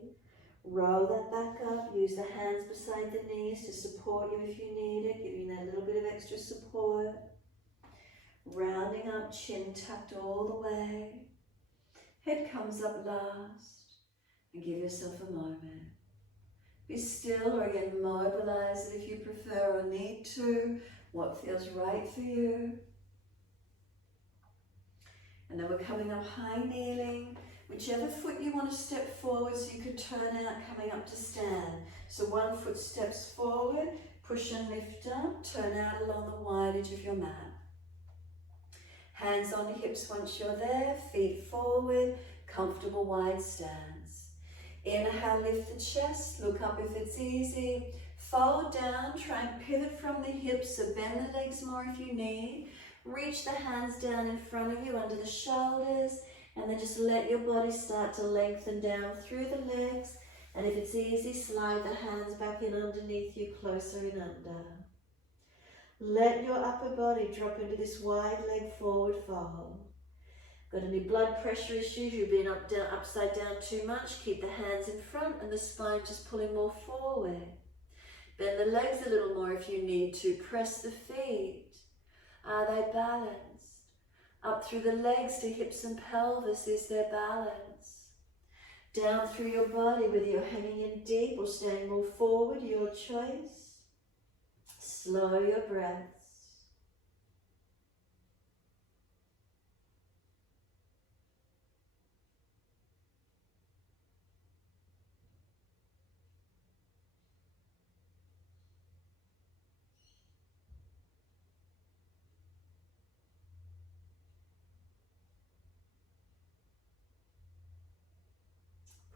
roll that back up, use the hands beside the knees to support you if you need it, giving that little bit of extra support. Rounding up, chin tucked all the way. Head comes up last, and give yourself a moment. Be still, or again mobilize it if you prefer or need to, what feels right for you. And then we're coming up high kneeling, whichever foot you want to step forward so you could turn out coming up to stand. So one foot steps forward, push and lift up, turn out along the wide edge of your mat. Hands on hips once you're there, feet forward, comfortable wide stance. Inhale, lift the chest, look up if it's easy. Fold down, try and pivot from the hips, so bend the legs more if you need. Reach the hands down in front of you under the shoulders, and then just let your body start to lengthen down through the legs. And if it's easy, slide the hands back in underneath you, closer in under. Let your upper body drop into this wide leg forward fold. Got any blood pressure issues, you've been upside down too much, keep the hands in front and the spine just pulling more forward. Bend the legs a little more if you need to. Press the feet. Are they balanced? Up through the legs to hips and pelvis, is there balance? Down through your body, whether you're hanging in deep or staying more forward, your choice. Slow your breaths.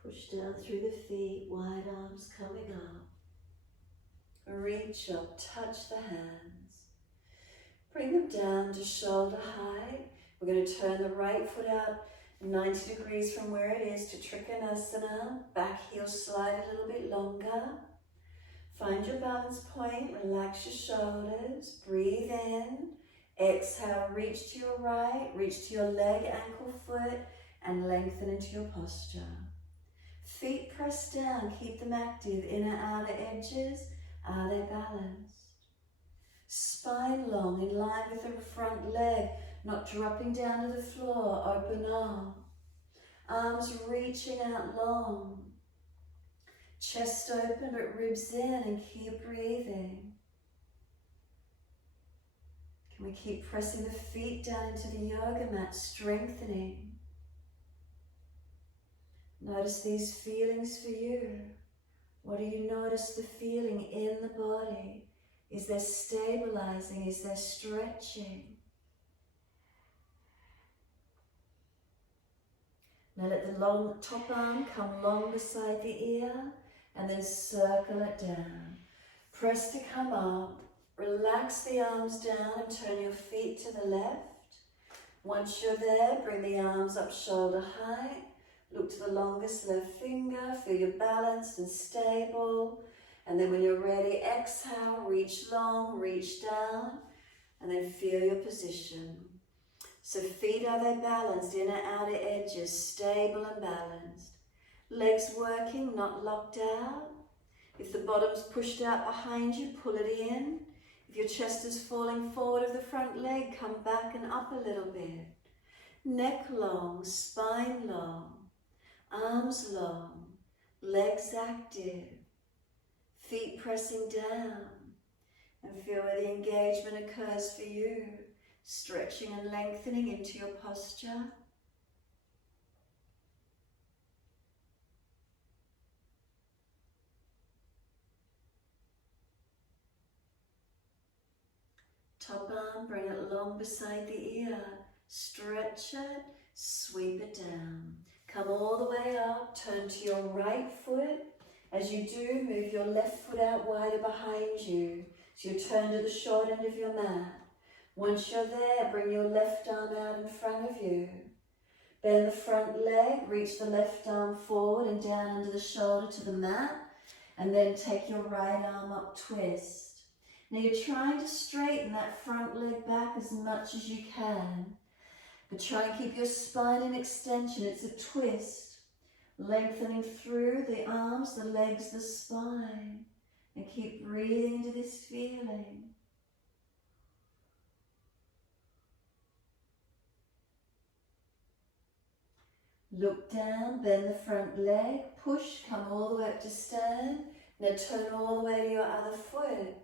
Push down through the feet, wide arms coming up. Reach up, touch the hands. Bring them down to shoulder height. We're going to turn the right foot out 90 degrees from where it is to Trikonasana. Back heel slide a little bit longer. Find your balance point, relax your shoulders. Breathe in. Exhale, reach to your right, reach to your leg, ankle, foot, and lengthen into your posture. Feet pressed down, keep them active, inner outer edges, are they balanced? Spine long, in line with the front leg, not dropping down to the floor, open arm. Arms reaching out long. Chest open but ribs in, and keep breathing. Can we keep pressing the feet down into the yoga mat, strengthening? Notice these feelings for you. What do you notice the feeling in the body? Is there stabilizing? Is there stretching? Now let the long top arm come long beside the ear and then circle it down. Press to come up, Relax the arms down and turn your feet to the left. Once you're there, bring the arms up shoulder height. Look to the longest left finger. Feel you're balanced and stable. And then when you're ready, exhale, reach long, reach down, and then feel your position. So feet, are they balanced? Inner, outer edges, stable and balanced. Legs working, not locked out. If the bottom's pushed out behind you, pull it in. If your chest is falling forward of the front leg, come back and up a little bit. Neck long, spine long, arms long, legs active, feet pressing down, and feel where the engagement occurs for you, stretching and lengthening into your posture. Top arm, bring it long beside the ear. Stretch it, sweep it down. Come all the way up, turn to your right foot. As you do, move your left foot out wider behind you. So you turn to the short end of your mat. Once you're there, bring your left arm out in front of you. Bend the front leg, reach the left arm forward and down under the shoulder to the mat. And then take your right arm up, twist. Now you're trying to straighten that front leg back as much as you can, but try and keep your spine in extension. It's a twist, lengthening through the arms, the legs, the spine, and keep breathing into this feeling. Look down, bend the front leg, push, come all the way up to stand. Now turn all the way to your other foot.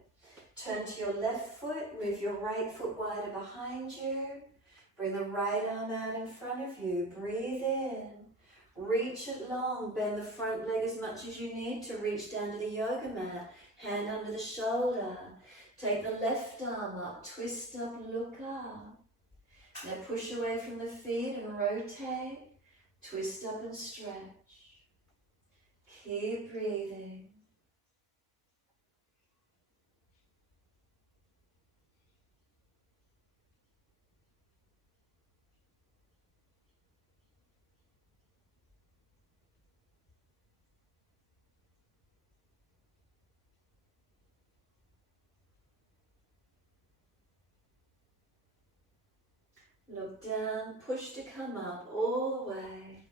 Turn to your left foot, move your right foot wider behind you. Bring the right arm out in front of you. Breathe in. Reach it long. Bend the front leg as much as you need to reach down to the yoga mat. Hand under the shoulder. Take the left arm up. Twist up, look up. Now push away from the feet and rotate. Twist up and stretch. Keep breathing. Look down, push to come up all the way.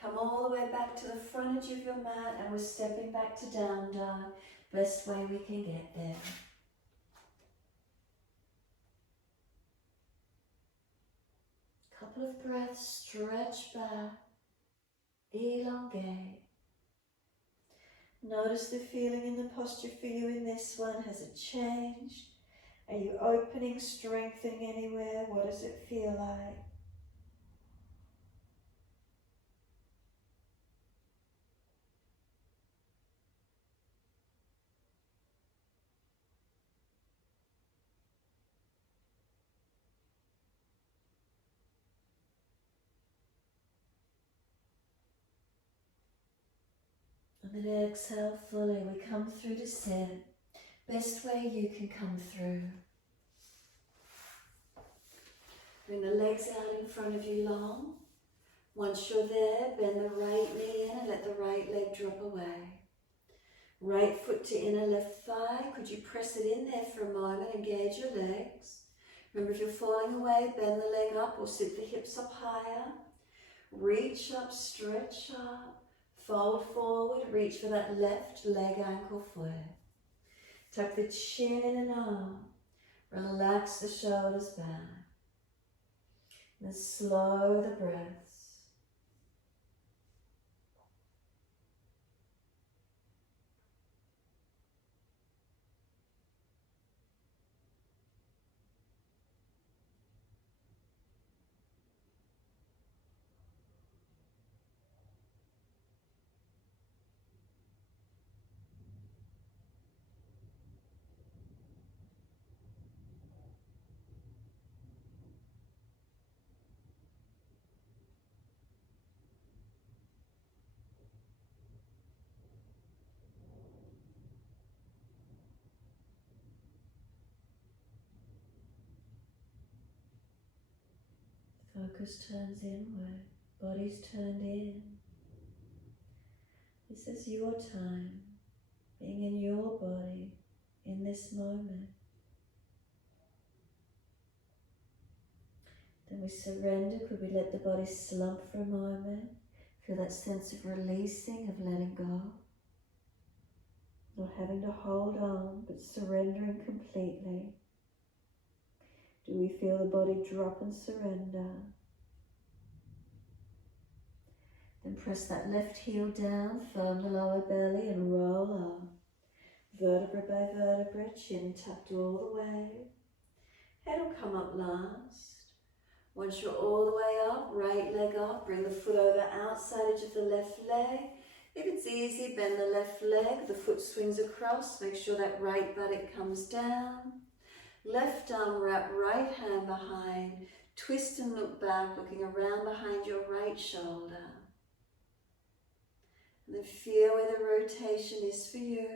Come all the way back to the front edge of your mat, and we're stepping back to down dog. Best way we can get there. Couple of breaths, stretch back, elongate. Notice the feeling in the posture for you in this one. Has it changed? Are you opening, strengthening anywhere? What does it feel like? And then exhale fully. We come through to sit. Best way you can come through. Bring the legs out in front of you long. Once you're there, bend the right knee in and let the right leg drop away. Right foot to inner left thigh. Could you press it in there for a moment? Engage your legs. Remember, if you're falling away, bend the leg up or sit the hips up higher. Reach up, stretch up. Fold forward, reach for that left leg, ankle, foot. Tuck the chin in and arm. Relax the shoulders back. And slow the breaths. focus turns inward, body's turned in. This is your time, being in your body, in this moment. Then we surrender. Could we let the body slump for a moment? Feel that sense of releasing, of letting go. Not having to hold on, but surrendering completely. Do we feel the body drop and surrender? Then press that left heel down, firm the lower belly and roll up. Vertebra by vertebra, chin tucked all the way. Head will come up last. Once you're all the way up, right leg up, bring the foot over outside edge of the left leg. If it's easy, bend the left leg, the foot swings across, make sure that right buttock comes down. Left arm wrap right hand behind, twist and look back, looking around behind your right shoulder. And then feel where the rotation is for you.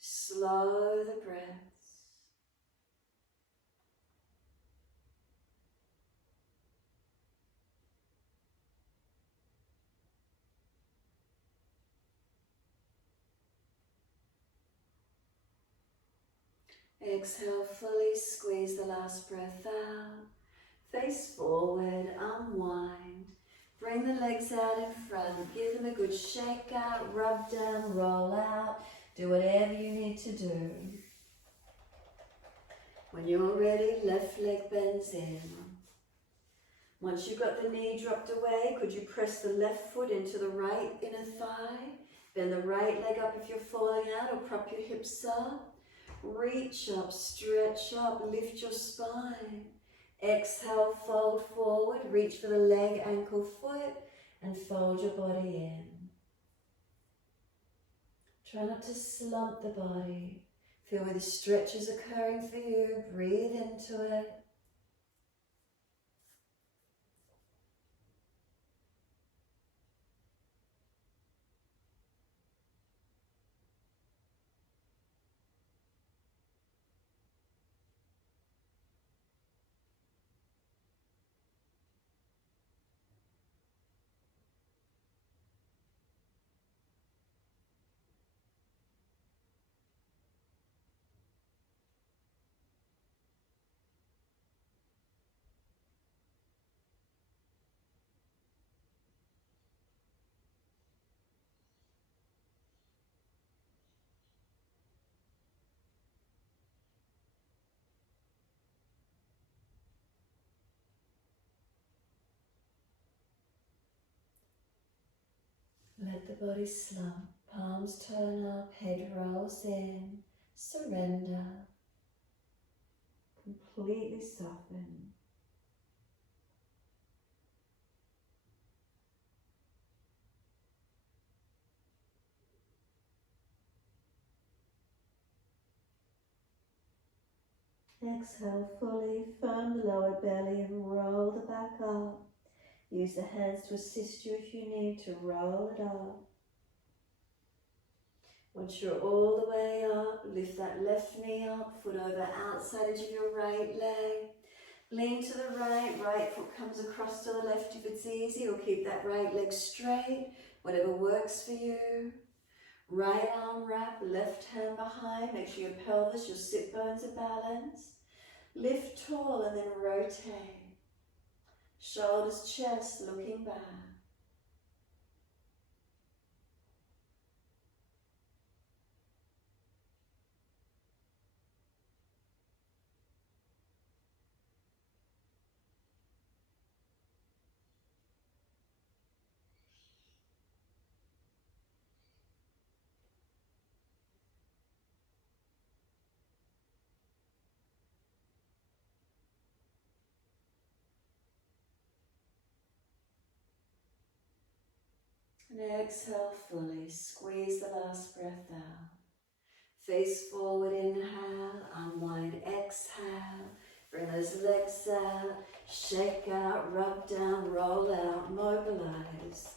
Slow the breaths. Exhale, fully squeeze the last breath out. Face forward, unwind. Bring the legs out in front. Give them a good shake out, rub down, roll out. Do whatever you need to do. When you're ready, left leg bends in. Once you've got the knee dropped away, could you press the left foot into the right inner thigh? Bend the right leg up if you're falling out, or prop your hips up. Reach up, stretch up, lift your spine. Exhale, fold forward, reach for the leg, ankle, foot, and fold your body in. Try not to slump the body. Feel where the stretch is occurring for you. Breathe into it. Let the body slump, palms turn up, head rolls in, surrender, completely soften. Exhale fully, firm the lower belly and roll the back up. Use the hands to assist you if you need to roll it up. Once you're all the way up, lift that left knee up, foot over outside edge of your right leg. Lean to the right, right foot comes across to the left if it's easy, or keep that right leg straight, whatever works for you. Right arm wrap, left hand behind, make sure your pelvis, your sit bones are balanced. Lift tall and then rotate. Shoulders, chest, looking back. And exhale fully, squeeze the last breath out. Face forward, inhale, unwind, exhale. Bring those legs out, shake out, rub down, roll out, mobilize.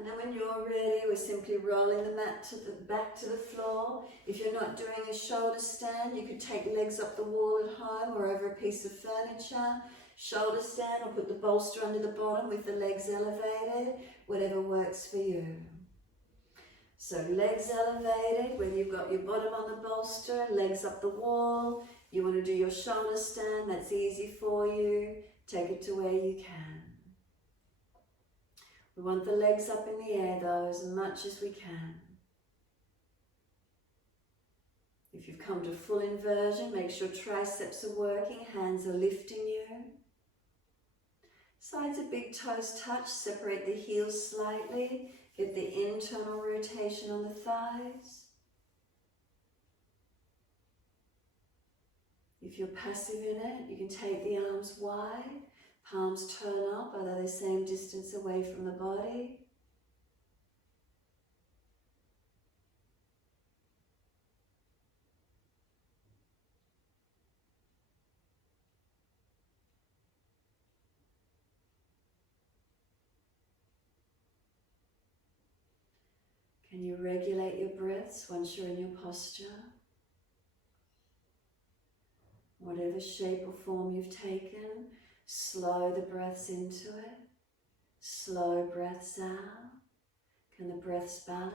And then when you're ready, we're simply rolling the mat back to the floor. If you're not doing a shoulder stand, you could take legs up the wall at home or over a piece of furniture. Shoulder stand, or put the bolster under the bottom with the legs elevated, whatever works for you. So legs elevated, whether you've got your bottom on the bolster, legs up the wall, you want to do your shoulder stand, that's easy for you. Take it to where you can. We want the legs up in the air though, as much as we can. If you've come to full inversion, make sure triceps are working, hands are lifting you. Sides of big toes touch, separate the heels slightly, get the internal rotation on the thighs. If you're passive in it, you can take the arms wide, palms turn up, although they're the same distance away from the body. Can you regulate your breaths once you're in your posture? Whatever shape or form you've taken, slow the breaths into it. Slow breaths out. Can the breaths balance?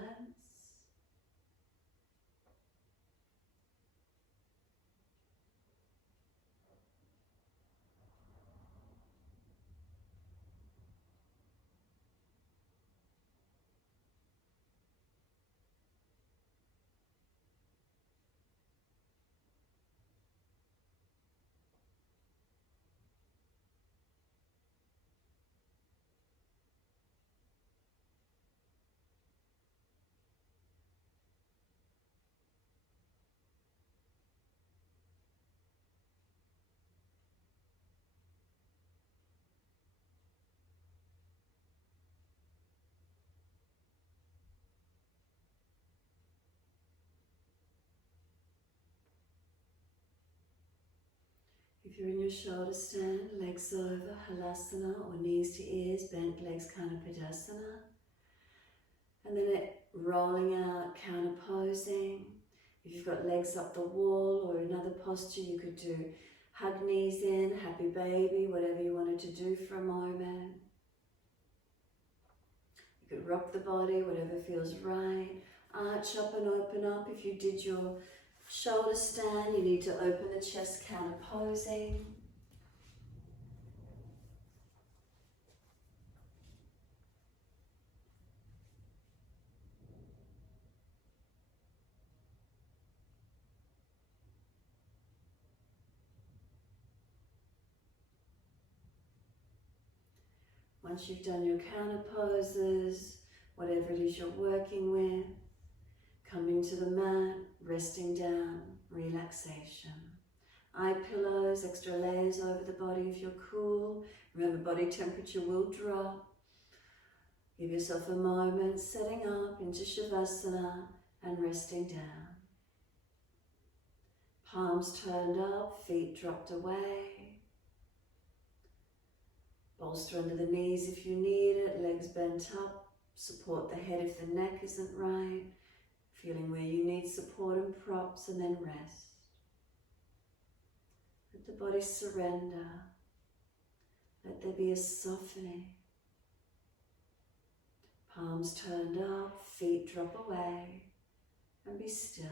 If you're in your shoulder stand, legs over, halasana, or knees to ears, bent legs, Kanapidasana. And then rolling out, counterposing. If you've got legs up the wall or another posture, you could do hug knees in, happy baby, whatever you wanted to do for a moment. You could rock the body, whatever feels right. Arch up and open up. If you did your shoulder stand, you need to open the chest, counterposing. Once you've done your counter poses, whatever it is you're working with, coming to the mat, resting down, relaxation. Eye pillows, extra layers over the body if you're cool. Remember, body temperature will drop. Give yourself a moment, setting up into Shavasana and resting down. Palms turned up, feet dropped away. Bolster under the knees if you need it, legs bent up. Support the head if the neck isn't right. Feeling where you need support and props, and then rest. Let the body surrender. Let there be a softening. Palms turned up, feet drop away, and be still.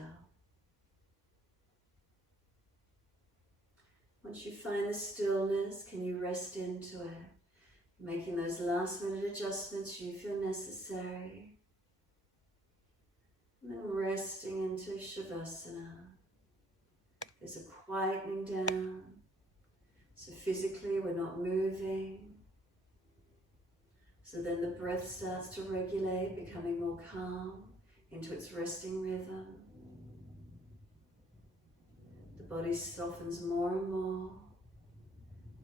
Once you find the stillness, can you rest into it? Making those last minute adjustments you feel necessary. And then resting into Shavasana. There's a quietening down. So physically we're not moving. So then the breath starts to regulate, becoming more calm into its resting rhythm. The body softens more and more.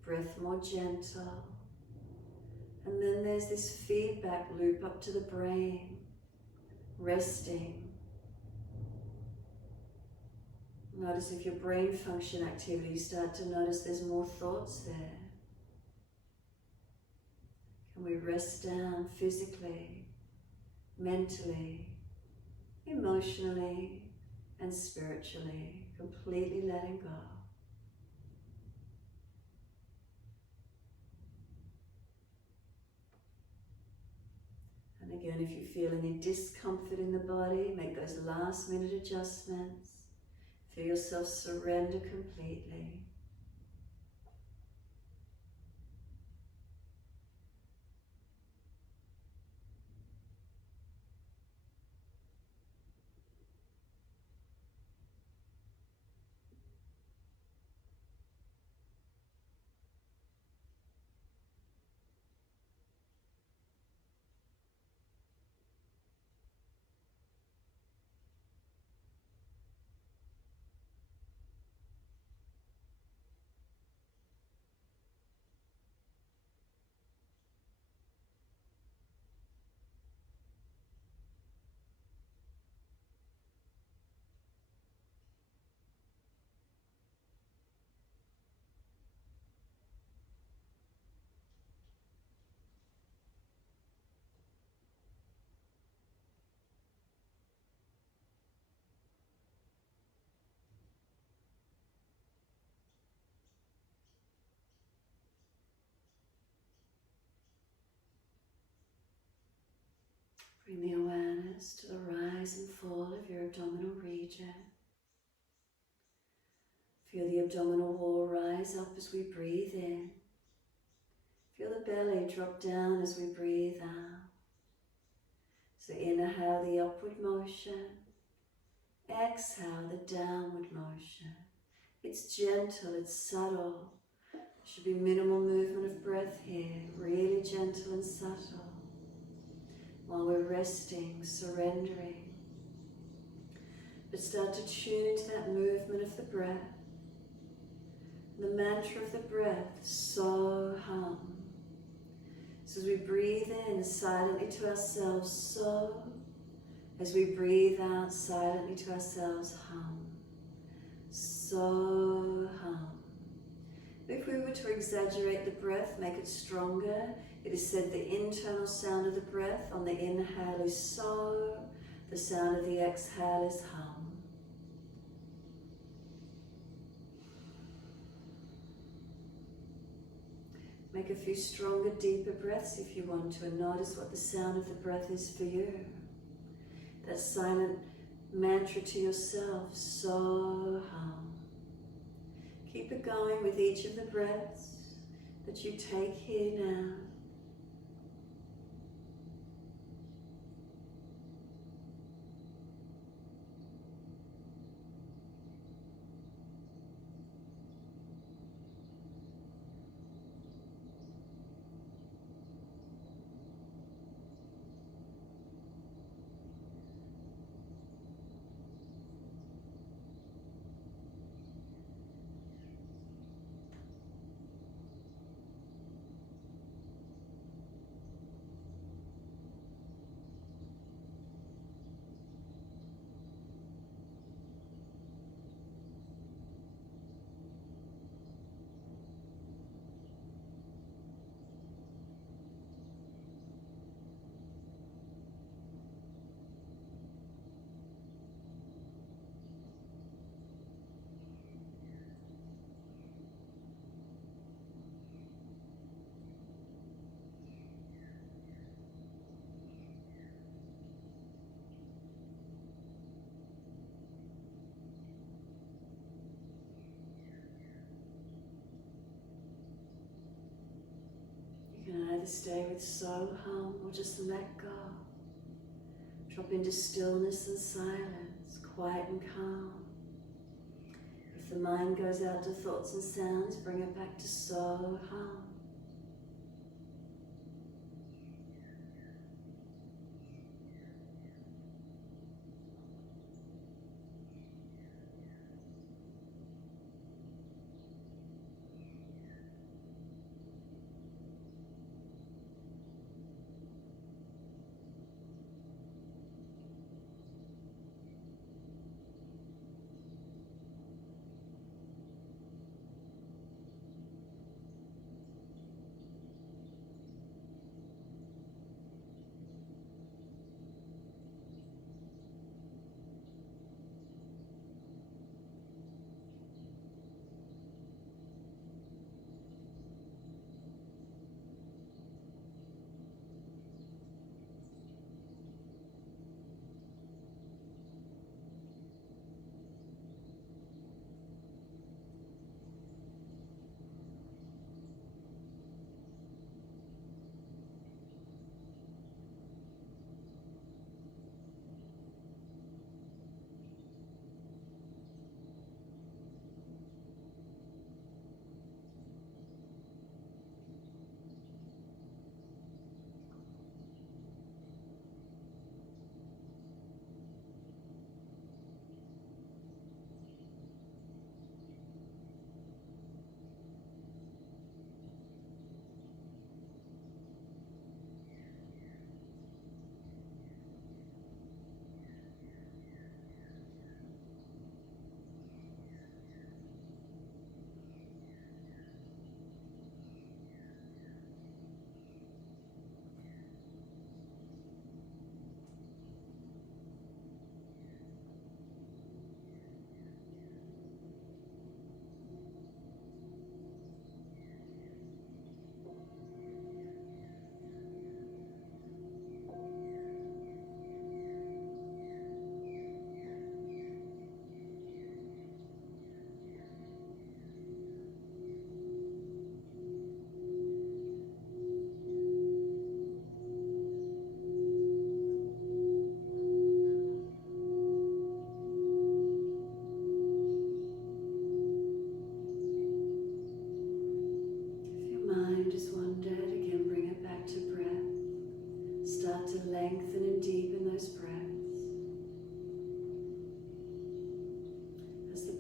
Breath more gentle. And then there's this feedback loop up to the brain. Resting. Notice if your brain function activity, you start to notice there's more thoughts there. Can we rest down physically mentally, emotionally, and spiritually, completely letting go. And again, if you feel any discomfort in the body, make those last minute adjustments. Feel yourself surrender completely. Bring the awareness to the rise and fall of your abdominal region. Feel the abdominal wall rise up as we breathe in. Feel the belly drop down as we breathe out. So inhale the upward motion. Exhale the downward motion. It's gentle, it's subtle. There should be minimal movement of breath here, really gentle and subtle. While we're resting, surrendering. But start to tune into that movement of the breath. The mantra of the breath, so hum. So as we breathe in silently to ourselves, so. As we breathe out silently to ourselves, hum. So hum. If we were to exaggerate the breath, make it stronger, it is said the internal sound of the breath on the inhale is so, the sound of the exhale is hum. Make a few stronger, deeper breaths if you want to, and notice what the sound of the breath is for you. That silent mantra to yourself, so hum. Keep it going with each of the breaths that you take here now. You can either stay with so hum or just let go. Drop into stillness and silence, quiet and calm. If the mind goes out to thoughts and sounds, bring it back to so hum.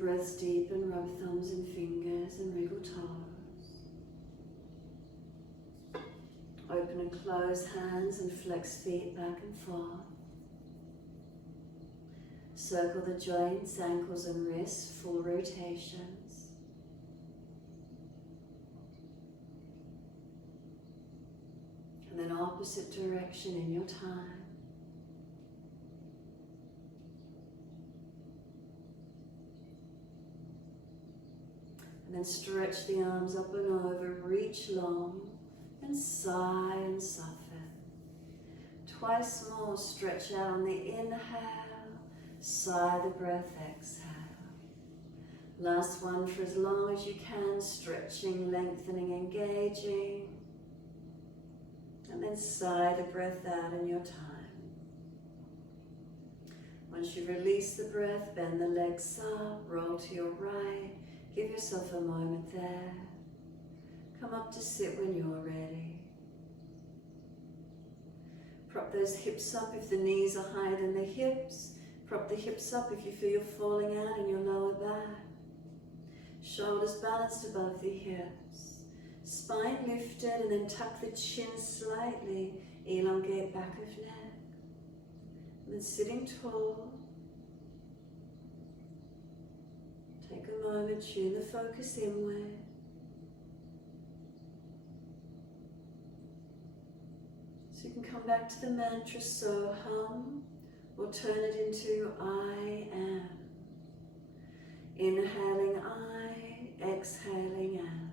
breaths deepen, rub thumbs and fingers and wriggle toes. Open and close hands and flex feet back and forth. Circle the joints, ankles and wrists, full rotations. And then opposite direction in your time. And then stretch the arms up and over, reach long, and sigh and soften. Twice more, stretch out on the inhale, sigh the breath, exhale. Last one for as long as you can, stretching, lengthening, engaging. And then sigh the breath out in your time. Once you release the breath, bend the legs up, roll to your right. Give yourself a moment there. Come up to sit when you're ready. Prop those hips up if the knees are higher than the hips. Prop the hips up if you feel you're falling out in your lower back. Shoulders balanced above the hips. Spine lifted and then tuck the chin slightly. Elongate back of neck. And then sitting tall. Take a moment, tune the focus inward. So you can come back to the mantra, so hum, or turn it into I am. Inhaling I, exhaling am.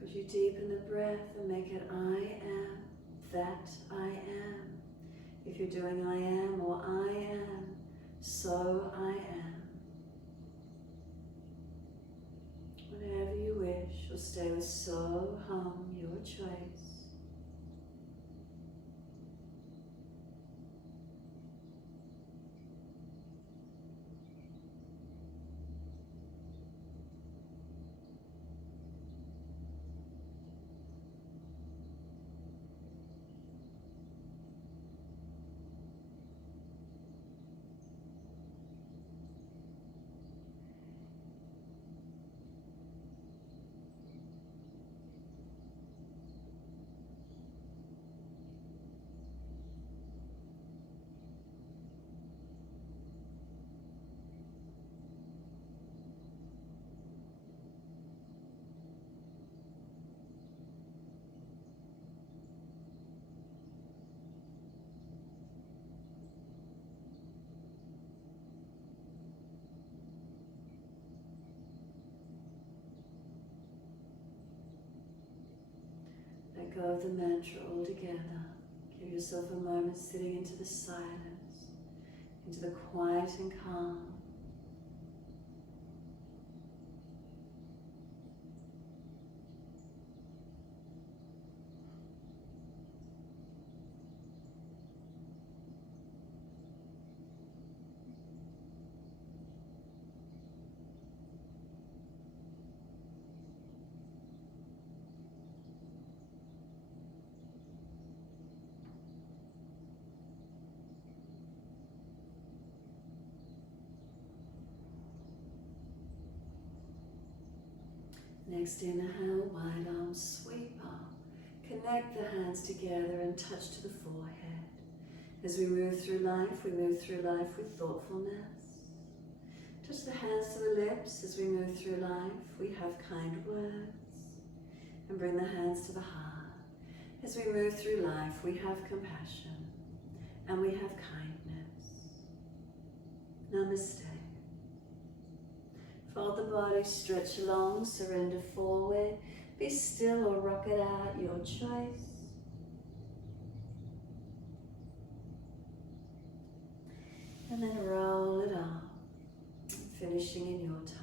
Could you deepen the breath and make it I am, that I am. If you're doing I am or I am, so I am. Whatever you wish, or stay with so hum, your choice. Let go of the mantra altogether. Give yourself a moment sitting into the silence, into the quiet and calm. Next inhale, wide arms sweep up. Connect the hands together and touch to the forehead. As we move through life with thoughtfulness. Touch the hands to the lips. As we move through life, we have kind words. And bring the hands to the heart. As we move through life, we have compassion and we have kindness. Namaste. Fold the body, stretch along, surrender forward. Be still or rock it out, your choice. And then roll it up, finishing in your time.